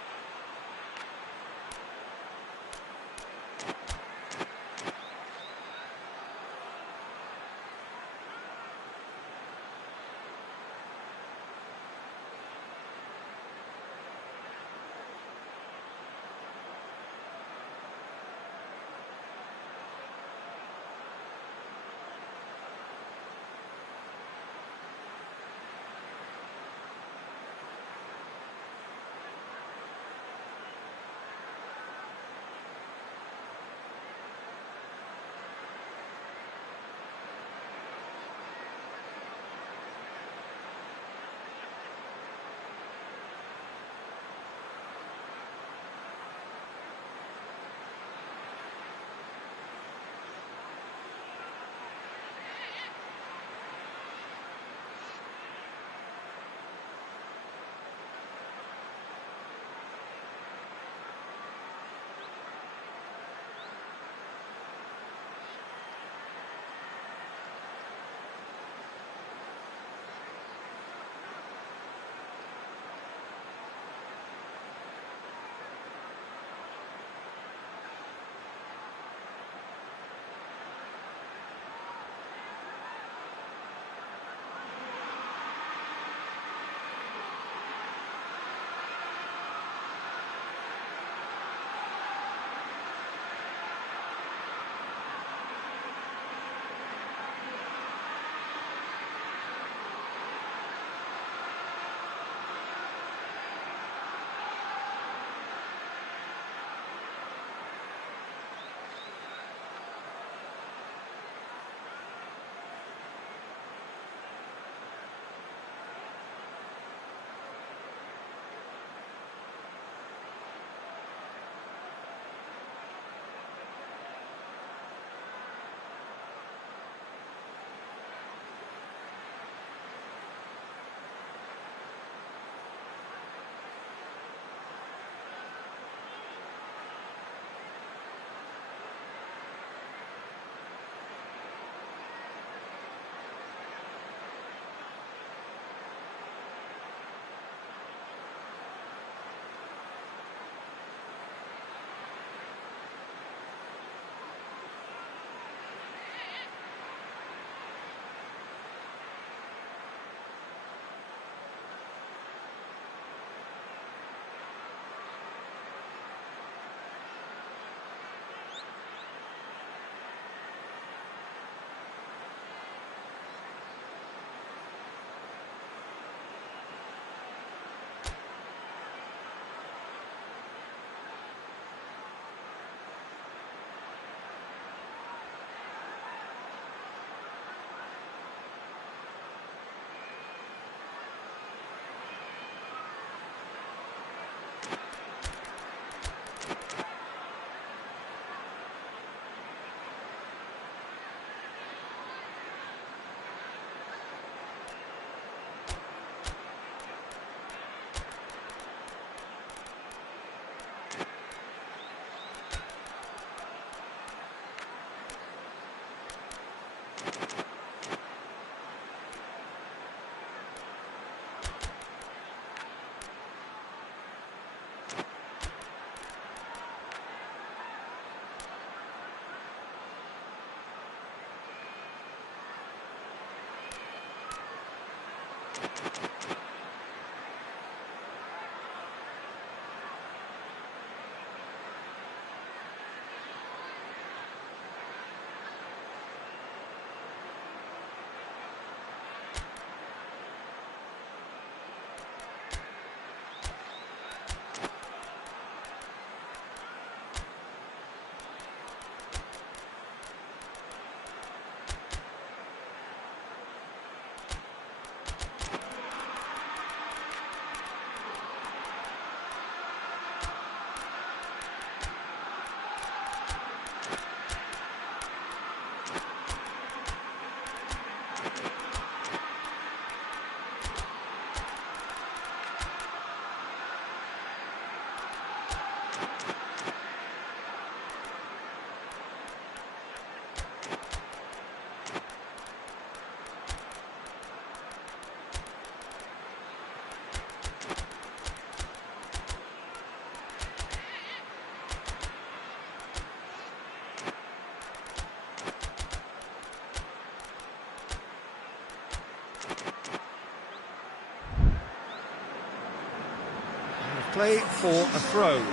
play for a throw.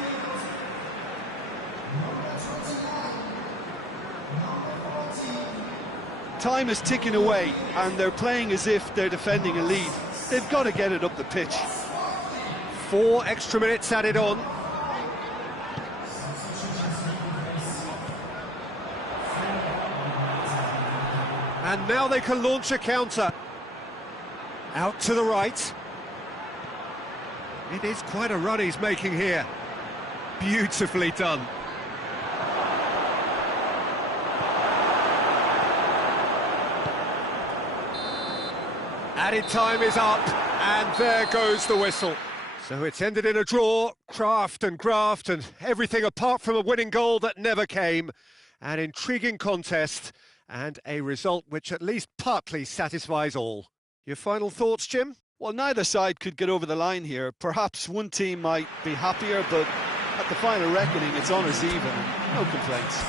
Time is ticking away, and they're playing as if they're defending a lead. They've got to get it up the pitch. 4 extra minutes added on. And now they can launch a counter. Out to the right. It is quite a run he's making here. Beautifully done. Added time is up, and there goes the whistle. So it's ended in a draw, craft and graft, and everything apart from a winning goal that never came. An intriguing contest, and a result which at least partly satisfies all. Your final thoughts, Jim? Well, neither side could get over the line here. Perhaps one team might be happier, but at the final reckoning, it's honours even. No complaints.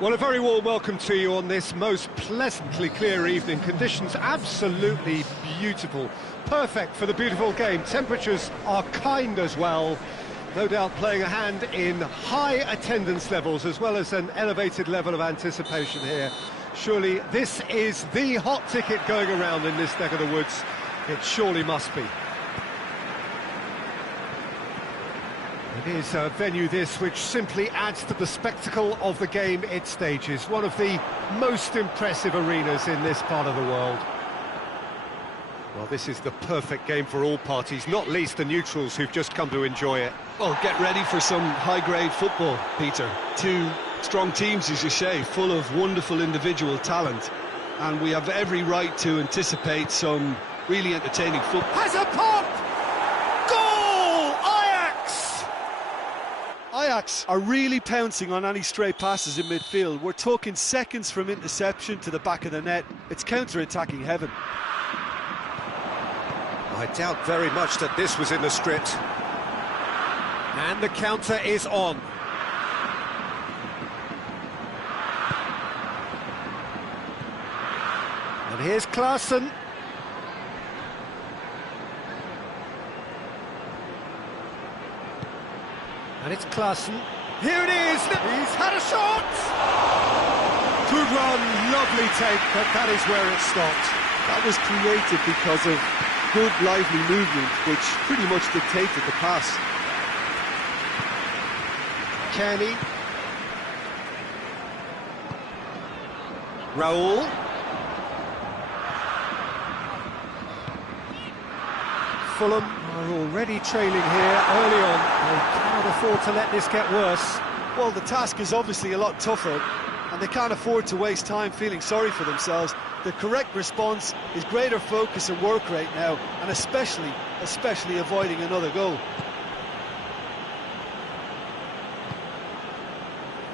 Well, a very warm welcome to you on this most pleasantly clear evening. Conditions absolutely beautiful, perfect for the beautiful game. Temperatures are kind as well, no doubt playing a hand in high attendance levels as well as an elevated level of anticipation here. Surely this is the hot ticket going around in this neck of the woods. It surely must be. It is a venue this which simply adds to the spectacle of the game it stages. One of the most impressive arenas in this part of the world. Well, this is the perfect game for all parties, not least the neutrals who've just come to enjoy it. Well, get ready for some high-grade football, Peter. Two strong teams, as you say, full of wonderful individual talent. And we have every right to anticipate some really entertaining football. Has a pop! Goal! Ajax! Ajax are really pouncing on any stray passes in midfield. We're talking seconds from interception to the back of the net. It's counter-attacking heaven. I doubt very much that this was in the script. And the counter is on. And here's Klaassen. And it's Klaassen. Here it is! He's had a shot! Good run, lovely take, but that is where it stopped. That was created because of good, lively movement, which pretty much dictated the pass. Kenny. Raul. Fulham are already trailing here early on. They cannot afford to let this get worse. Well, the task is obviously a lot tougher, and they can't afford to waste time feeling sorry for themselves. The correct response is greater focus and work rate now, and especially avoiding another goal.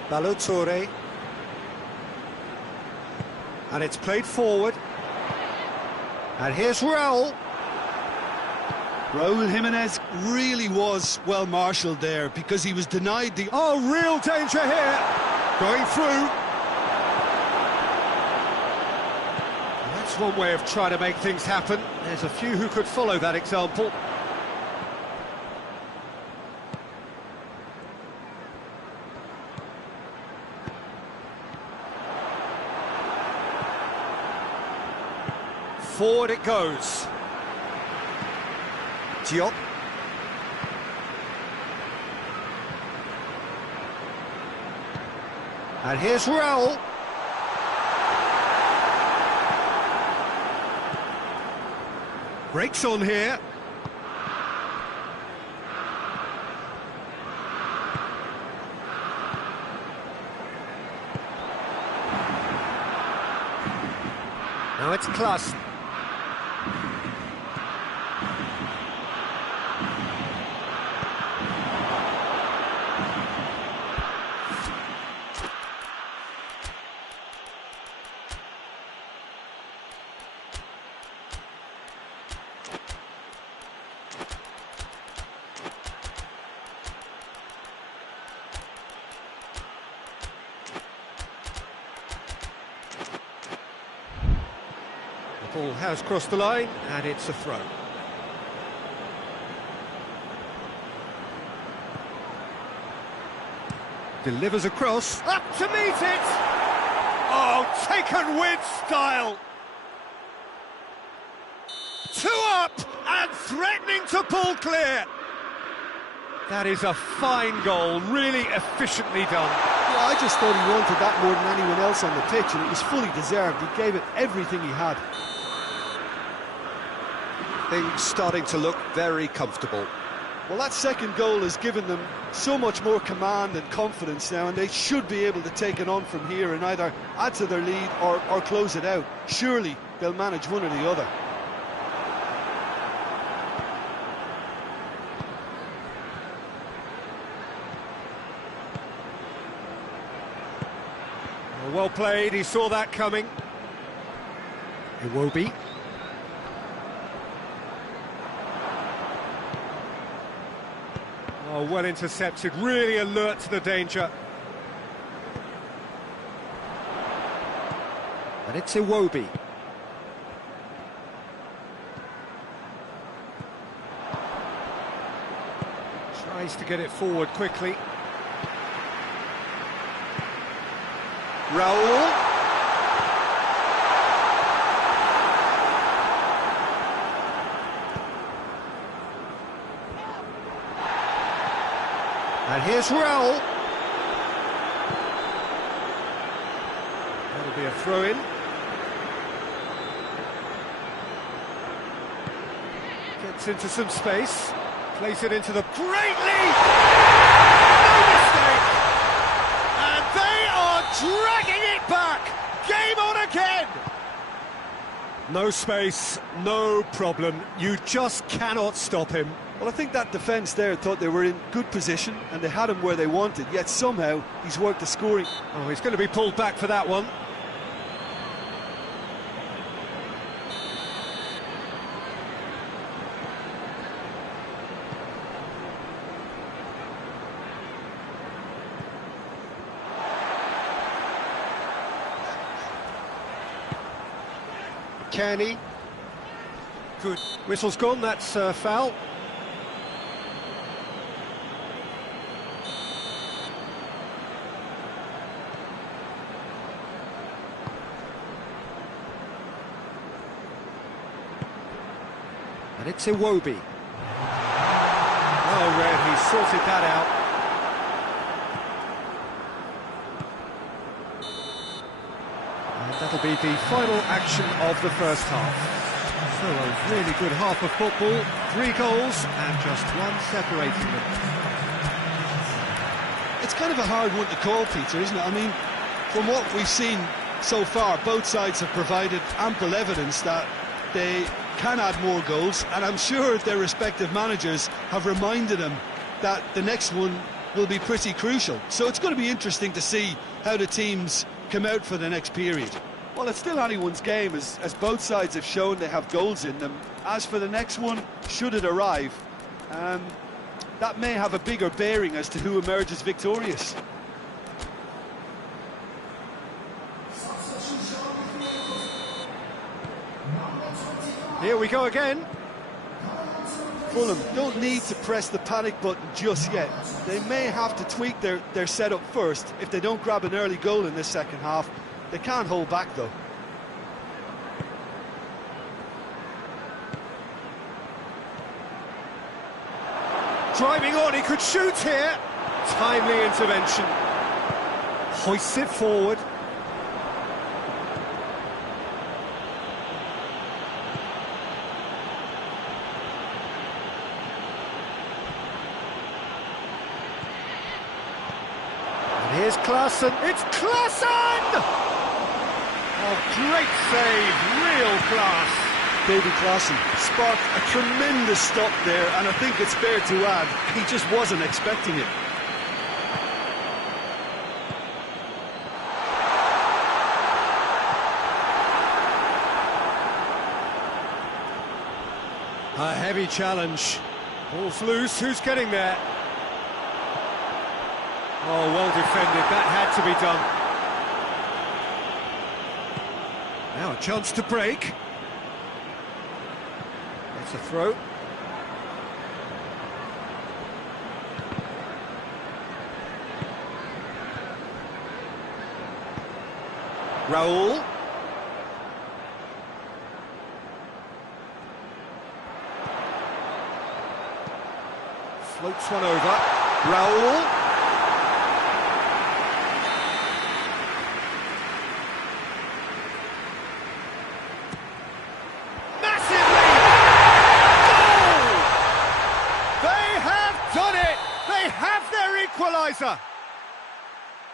Balotore. And it's played forward. And here's Raul. Raul Jimenez really was well marshalled there because he was denied the... Oh, real danger here. Going through. That's one way of trying to make things happen. There's a few who could follow that example. Forward it goes. Diop. And here's Raul. Breaks on here. Now it's Klaassen. The ball has crossed the line, and it's a throw. Delivers across, up to meet it! Oh, taken with style! 2 up, and threatening to pull clear! That is a fine goal, really efficiently done. Yeah, I just thought he wanted that more than anyone else on the pitch, and it was fully deserved. He gave it everything he had. Things starting to look very comfortable. Well, that second goal has given them so much more command and confidence now, and they should be able to take it on from here and either add to their lead or close it out. Surely they'll manage one or the other. Well played, he saw that coming. Iwobi. Oh, well intercepted, really alert to the danger. And it's Iwobi. Tries to get it forward quickly. Raul. And here's Raul. That'll be a throw-in. Gets into some space. Plays it into the great lead! No mistake! And they are dragging it back! Game on again! No space, no problem. You just cannot stop him. Well, I think that defence there thought they were in good position and they had him where they wanted, yet somehow he's worked the scoring. Oh, he's going to be pulled back for that one. Kenny. Good. Whistle's gone, that's foul. And it's Iwobi. Oh, Red, he sorted that out. And that'll be the final action of the first half. So a really good half of football, 3 goals and just one separating them. It's kind of a hard one to call, Peter, isn't it? I mean, from what we've seen so far, both sides have provided ample evidence that they can add more goals, and I'm sure their respective managers have reminded them that the next one will be pretty crucial. So it's going to be interesting to see how the teams come out for the next period. Well, it's still anyone's game, as both sides have shown they have goals in them. As for the next one, should it arrive, that may have a bigger bearing as to who emerges victorious. Here we go again. Fulham don't need to press the panic button just yet. They may have to tweak their setup first if they don't grab an early goal in this second half. They can't hold back though. Driving on, he could shoot here. Timely intervention. Hoists it forward. Here's Klaassen, it's Klaassen! Oh, great save, real class. Baby Klaassen sparked a tremendous stop there, and I think it's fair to add, he just wasn't expecting it. A heavy challenge. Ball's loose, who's getting there? Oh, well defended, that had to be done. Now a chance to break. That's a throw. Raul. Floats one over. Raul.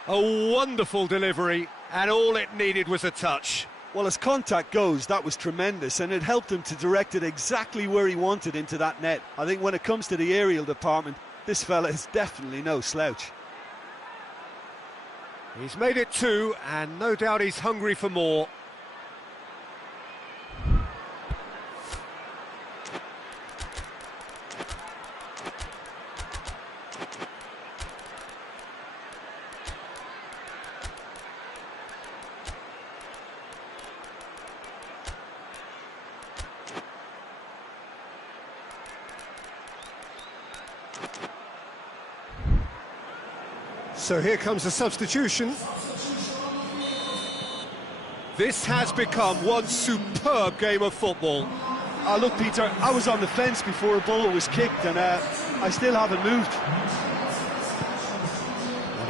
A wonderful delivery, and all it needed was a touch. Well, as contact goes, that was tremendous, and it helped him to direct it exactly where he wanted into that net. I think when it comes to the aerial department, this fella is definitely no slouch. He's made it 2, and no doubt he's hungry for more. So here comes the substitution. This has become one superb game of football. Look, Peter, I was on the fence before a ball was kicked, and I still haven't moved.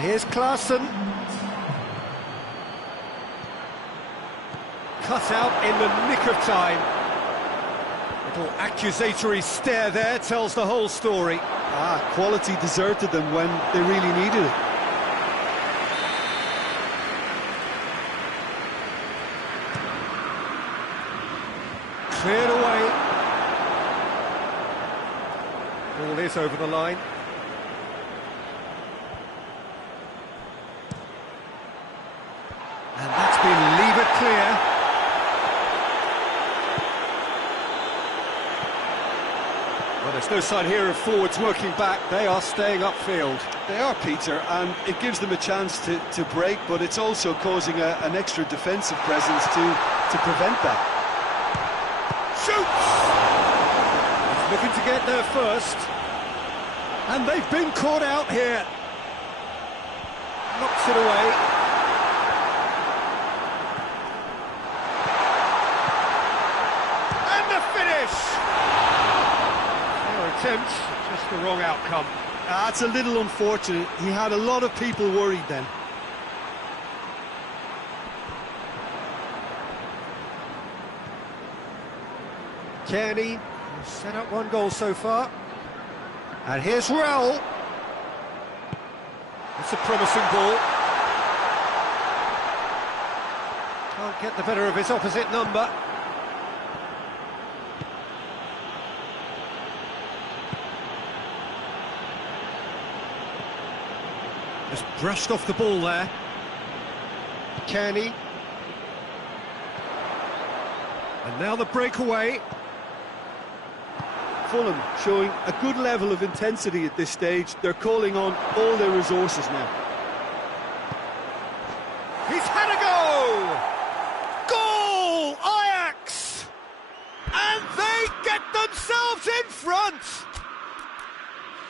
here's Klaassen. Cut out in the nick of time. Little accusatory stare there tells the whole story. Quality deserted them when they really needed it. Cleared away. Ball is over the line. And that's been levered clear. Well, there's no sign here of forwards working back. They are staying upfield. They are, Peter, and it gives them a chance to break, but it's also causing an extra defensive presence to prevent that. Shoots! He's looking to get there first. And they've been caught out here. Knocks it away. And the finish! Their attempt, just the wrong outcome. That's a little unfortunate. He had a lot of people worried then. Kearney has set up one goal so far. And here's Raul. It's a promising ball. Can't get the better of his opposite number. Just brushed off the ball there. Kearney. And now the breakaway. Fulham showing a good level of intensity at this stage. They're calling on all their resources now. He's had a go! Goal! Ajax! And they get themselves in front!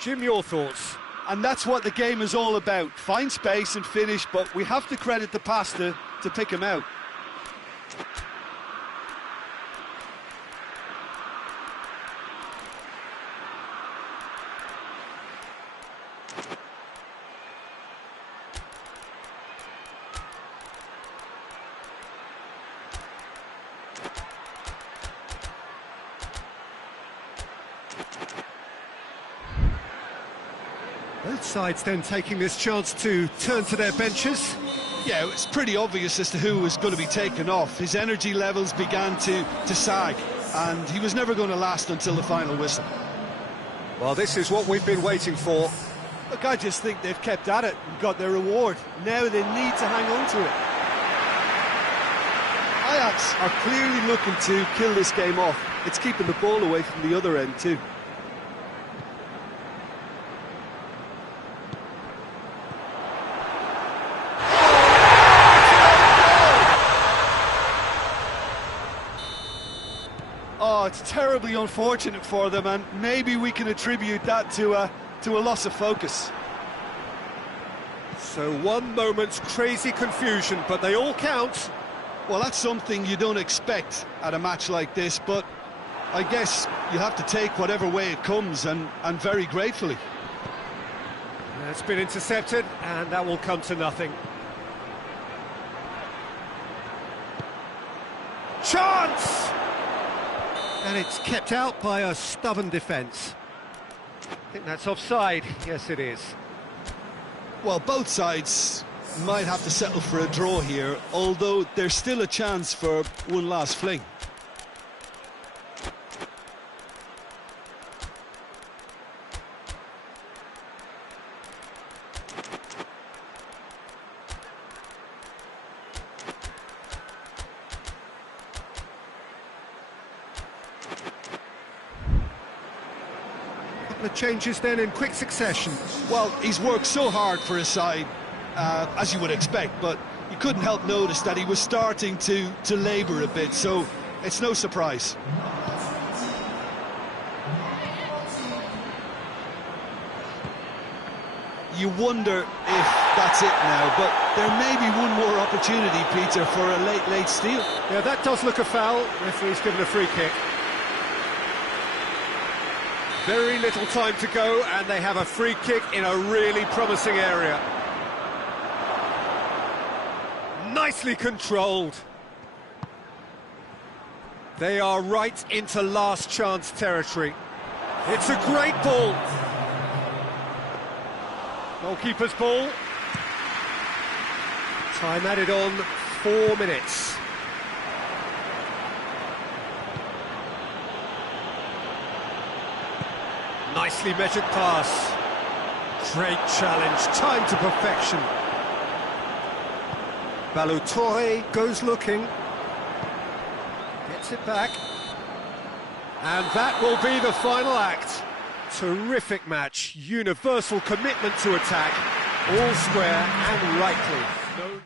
Jim, your thoughts? And that's what the game is all about. Find space and finish, but we have to credit the pass to pick him out. Both sides then taking this chance to turn to their benches. Yeah, it's pretty obvious as to who was going to be taken off. His energy levels began to sag, and he was never going to last until the final whistle. Well, this is what we've been waiting for. Look, I just think they've kept at it and got their reward. Now they need to hang on to it. Ajax are clearly looking to kill this game off. It's keeping the ball away from the other end too. Oh, it's terribly unfortunate for them, and maybe we can attribute that to a loss of focus. So one moment's crazy confusion, but they all count. Well, that's something you don't expect at a match like this, but I guess you have to take whatever way it comes, and very gratefully. It's been intercepted, and that will come to nothing. Chance! And it's kept out by a stubborn defence. I think that's offside. Yes, it is. Well, both sides might have to settle for a draw here, although there's still a chance for one last fling. The changes then in quick succession. Well, he's worked so hard for his side, as you would expect, but you couldn't help notice that he was starting to labour a bit, so it's no surprise. You wonder if that's it now, but there may be one more opportunity, Peter, for a late steal. Yeah, that does look a foul. Referee's given a free kick. Very little time to go, and they have a free kick in a really promising area. Nicely controlled. They are right into last chance territory. It's a great ball. Goalkeeper's ball. Time added on, 4 minutes. Nicely measured pass. Great challenge, time to perfection. Balotore goes looking. Gets it back. And that will be the final act. Terrific match, universal commitment to attack, all square and rightly. No...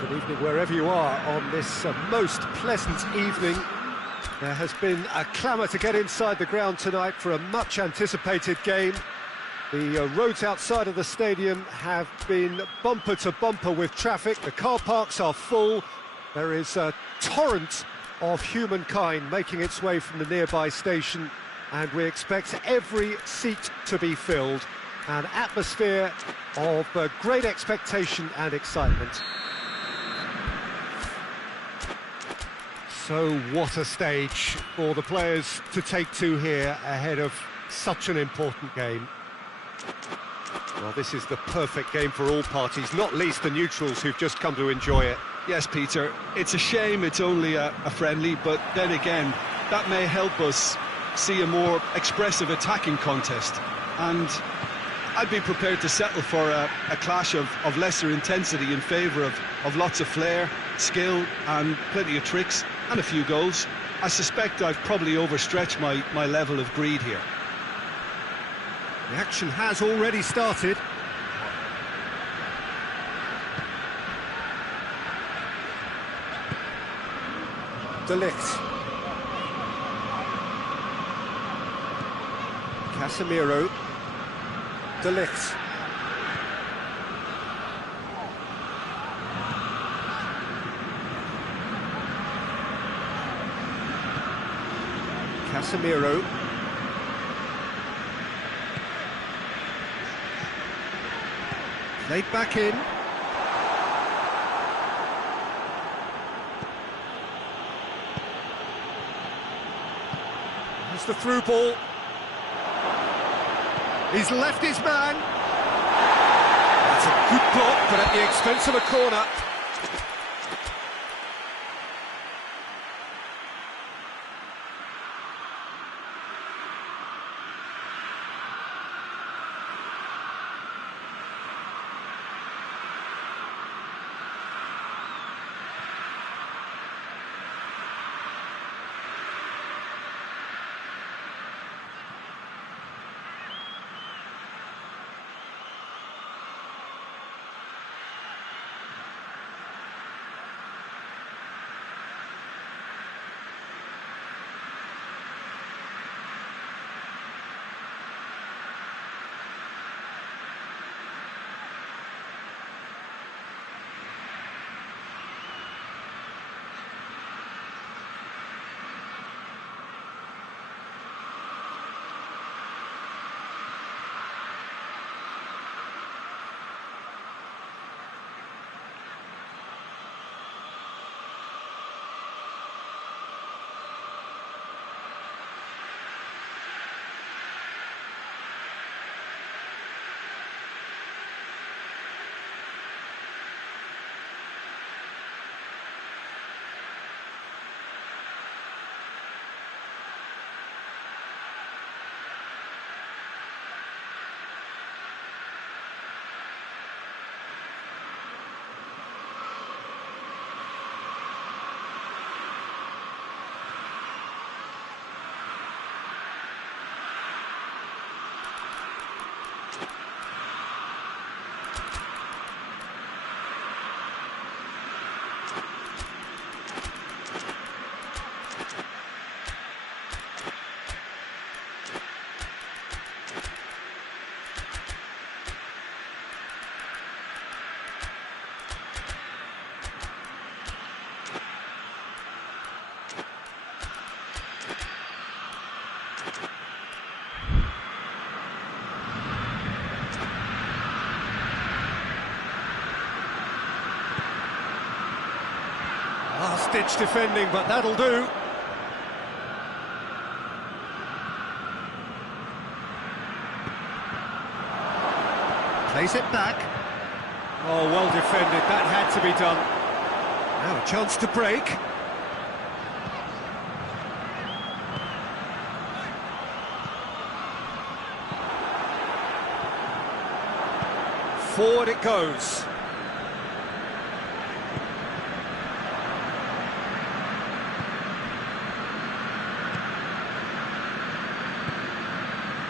Good evening wherever you are on this most pleasant evening. There has been a clamour to get inside the ground tonight for a much anticipated game. The roads outside of the stadium have been bumper to bumper with traffic. The car parks are full. There is a torrent of humankind making its way from the nearby station, and we expect every seat to be filled. An atmosphere of great expectation and excitement. So what a stage for the players to take to here ahead of such an important game. Well, this is the perfect game for all parties, not least the neutrals who've just come to enjoy it. Yes, Peter, it's a shame it's only a friendly, but then again, that may help us see a more expressive attacking contest. And I'd be prepared to settle for a clash of lesser intensity in favour of lots of flair, skill and plenty of tricks and a few goals. I suspect I've probably overstretched my level of greed here. The action has already started. De Ligt. Casemiro. De Ligt. Casemiro. Played back in. Here's the through ball. He's left his man. That's a good block, but at the expense of a corner. Last-ditch defending, but that'll do. Plays it back. Oh, well defended. That had to be done. Now a chance to break. Forward it goes.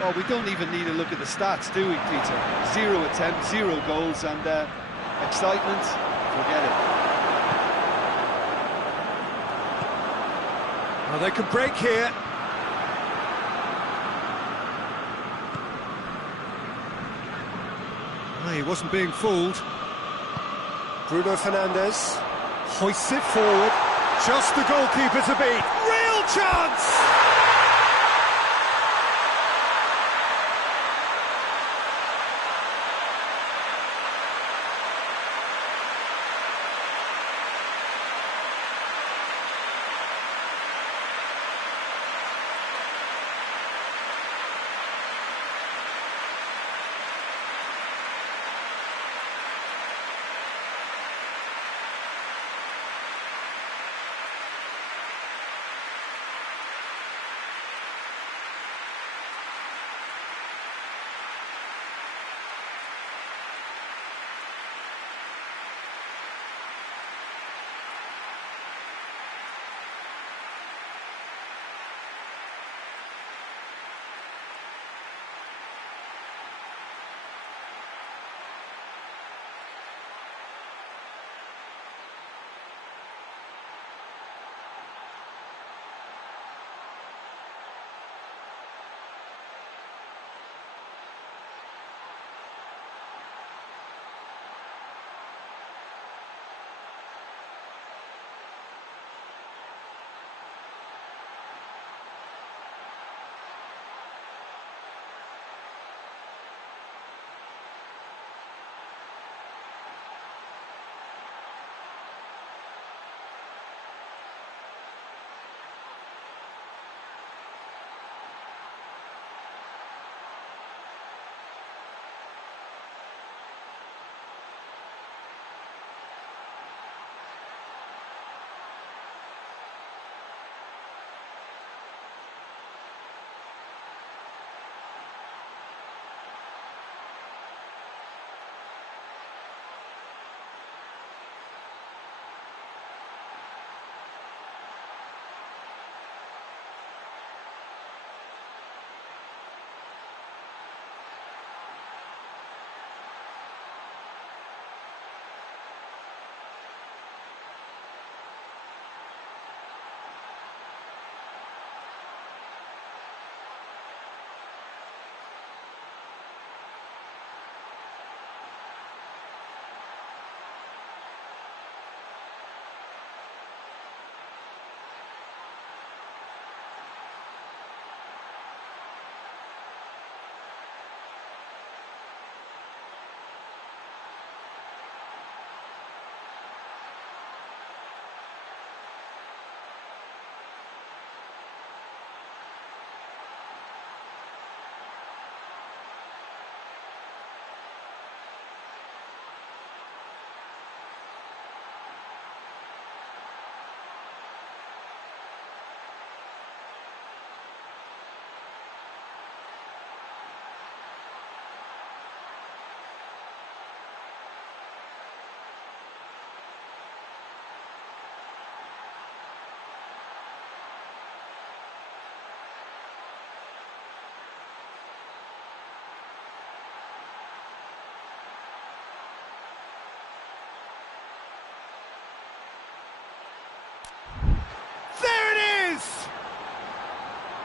Oh, we don't even need to look at the stats, do we, Peter? 0 attempts, 0 goals, and excitement, forget it. Well, they can break here. Well, he wasn't being fooled. Bruno Fernandes hoists it forward. Just the goalkeeper to beat. Real chance!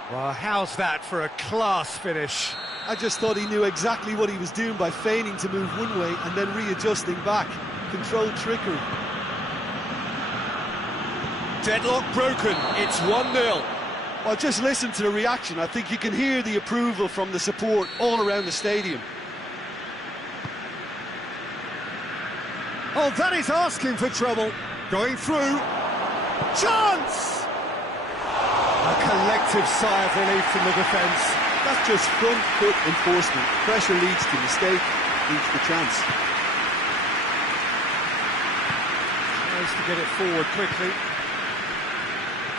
Well, how's that for a class finish? I just thought he knew exactly what he was doing by feigning to move one way and then readjusting back. Controlled trickery. Deadlock broken, it's 1-0. Well, just listen to the reaction. I think you can hear the approval from the support all around the stadium. Oh, that is asking for trouble. Going through. Chance! A collective sigh of relief from the defence. That's just front foot enforcement. Pressure leads to mistake, leads to chance. Tries to get it forward quickly.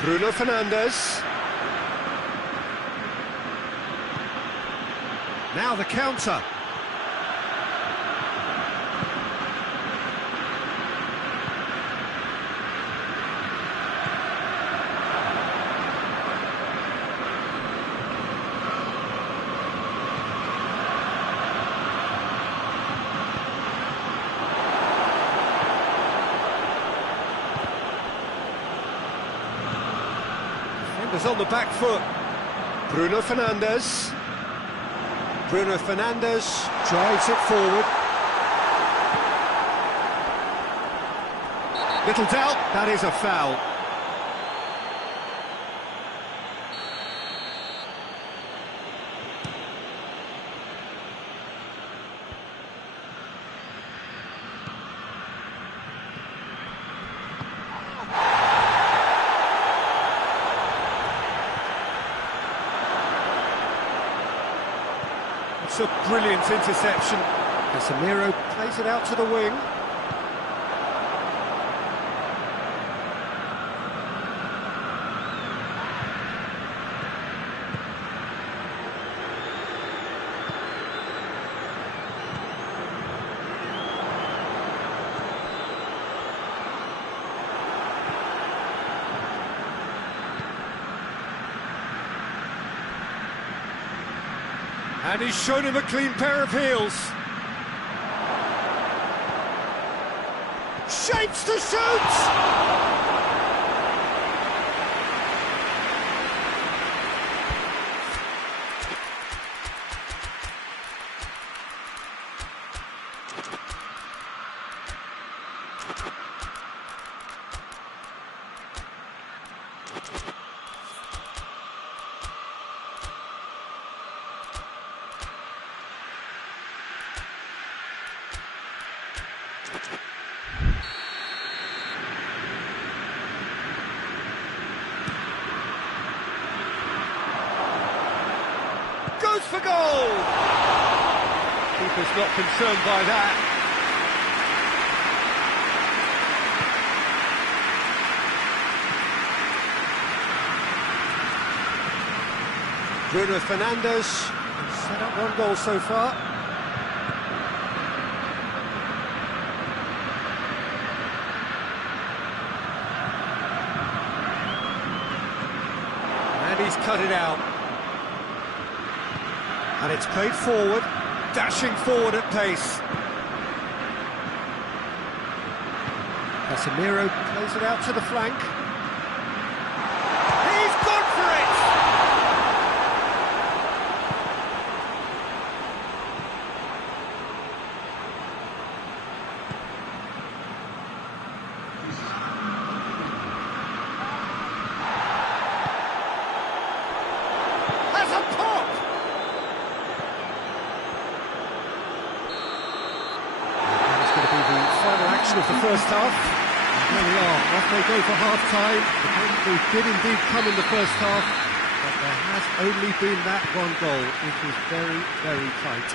Bruno Fernandes. Now the counter. Defenders on the back foot. Bruno Fernandes. Bruno Fernandes drives it forward. Little doubt, that is a foul. It's a brilliant interception. Casemiro plays it out to the wing. And he's shown him a clean pair of heels. Shapes to shoot! Goes for goal! Keeper's not concerned by that. Bruno Fernandes set up one goal so far. And he's cut it out. And it's played forward, dashing forward at pace. Casemiro plays it out to the flank. He's gone for it! Has a pop! Of the first half. And there we are, off they go for half-time. The breakthrough did indeed come in the first half, but there has only been that one goal. It was very, very tight.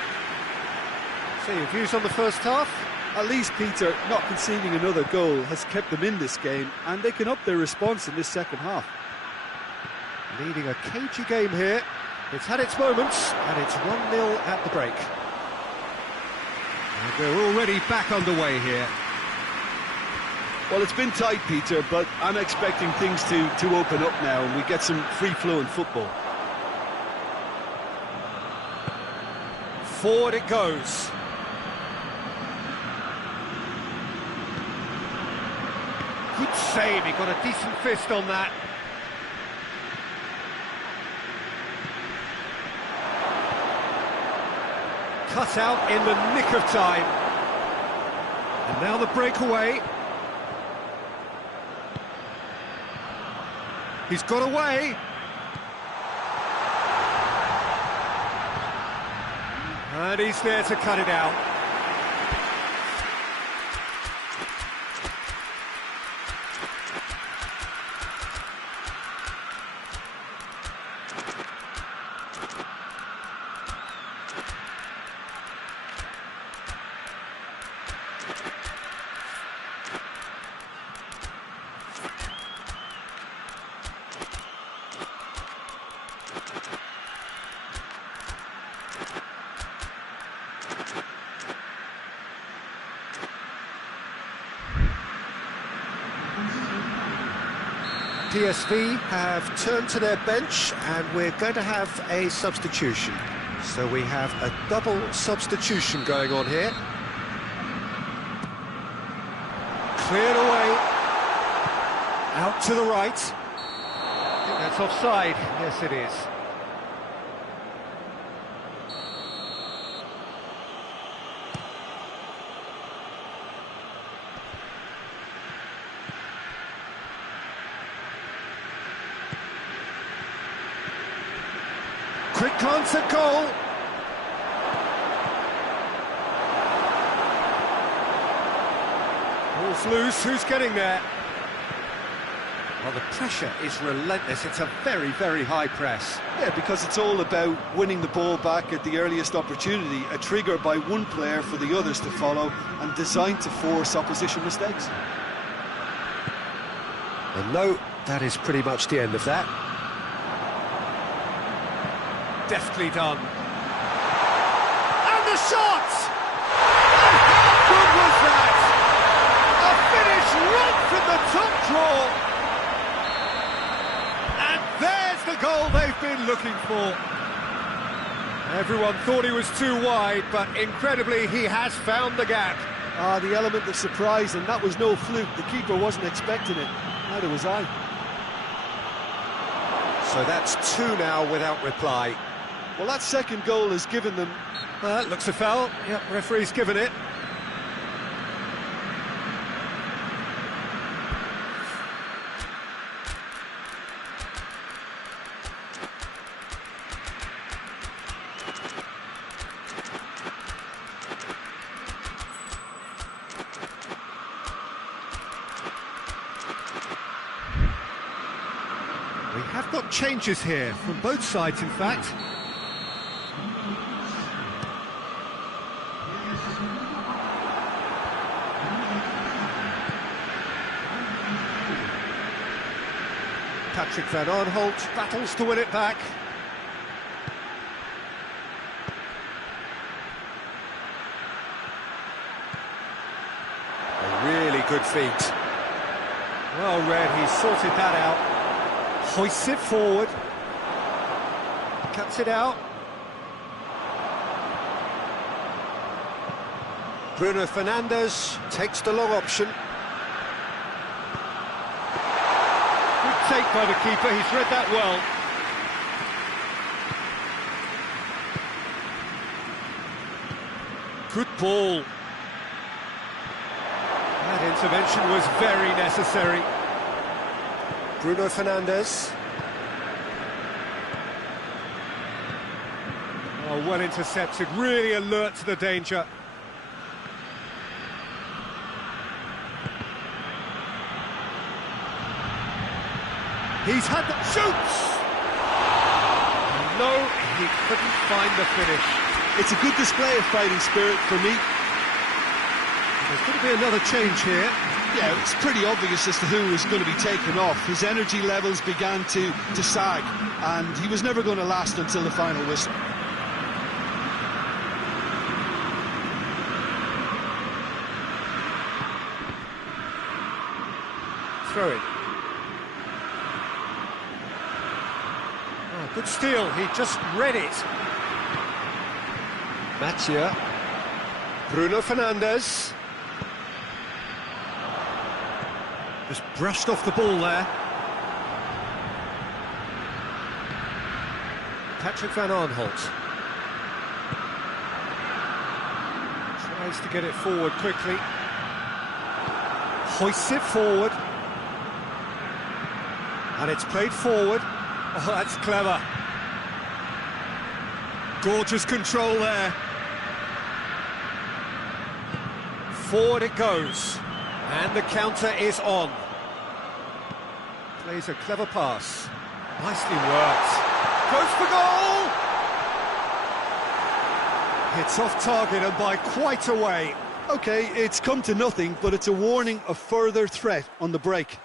So your views on the first half? At least, Peter, not conceding another goal has kept them in this game, and they can up their response in this second half. Leading a cagey game here. It's had its moments, and it's 1-0 at the break. And we're already back underway here. Well, it's been tight, Peter, but I'm expecting things to open up now and we get some free-flowing football. Forward it goes. Good save, he got a decent fist on that. cut out in the nick of time. And now the breakaway. He's got away. And he's there to cut it out. PSV have turned to their bench and we're going to have a substitution. So we have a double substitution going on here. Cleared away. Out to the right. I think that's offside. Yes, it is. Quick glance at goal. Ball's loose, who's getting there? Well, the pressure is relentless. It's a very, very high press. Yeah, because it's all about winning the ball back at the earliest opportunity, a trigger by one player for the others to follow, and designed to force opposition mistakes. And no, that is pretty much the end of that. Deftly done. And the shot! How good was that? A finish right from the top draw. And there's the goal they've been looking for. Everyone thought he was too wide, but incredibly he has found the gap. The element of surprise, and that was no fluke. The keeper wasn't expecting it. Neither was I. So that's two now without reply. Well, that second goal has given them... Looks a foul. Yep, referee's given it. We have got changes here from both sides, in fact. Patrick van Aanholt battles to win it back. A really good feat. Well read, he sorted that out. Hoists it forward. Cuts it out. Bruno Fernandes takes the long option. Take by the keeper, he's read that well. Good ball. That intervention was very necessary. Bruno Fernandes. Oh, well intercepted, really alert to the danger. He's had the... shoots! No, he couldn't find the finish. It's a good display of fighting spirit for me. There's going to be another change here. Yeah, it's pretty obvious as to who was going to be taken off. His energy levels began to sag, and he was never going to last until the final whistle. Throw it. Good steal, he just read it. Mathieu. Bruno Fernandes. Just brushed off the ball there. Patrick van Aanholt. Needs to get it forward quickly. Hoists it forward. And it's played forward. Oh, that's clever. Gorgeous control there. Forward it goes. And the counter is on. Plays a clever pass. Nicely worked. Goes for goal! It's off target and by quite a way. OK, it's come to nothing, but it's a warning of further threat on the break.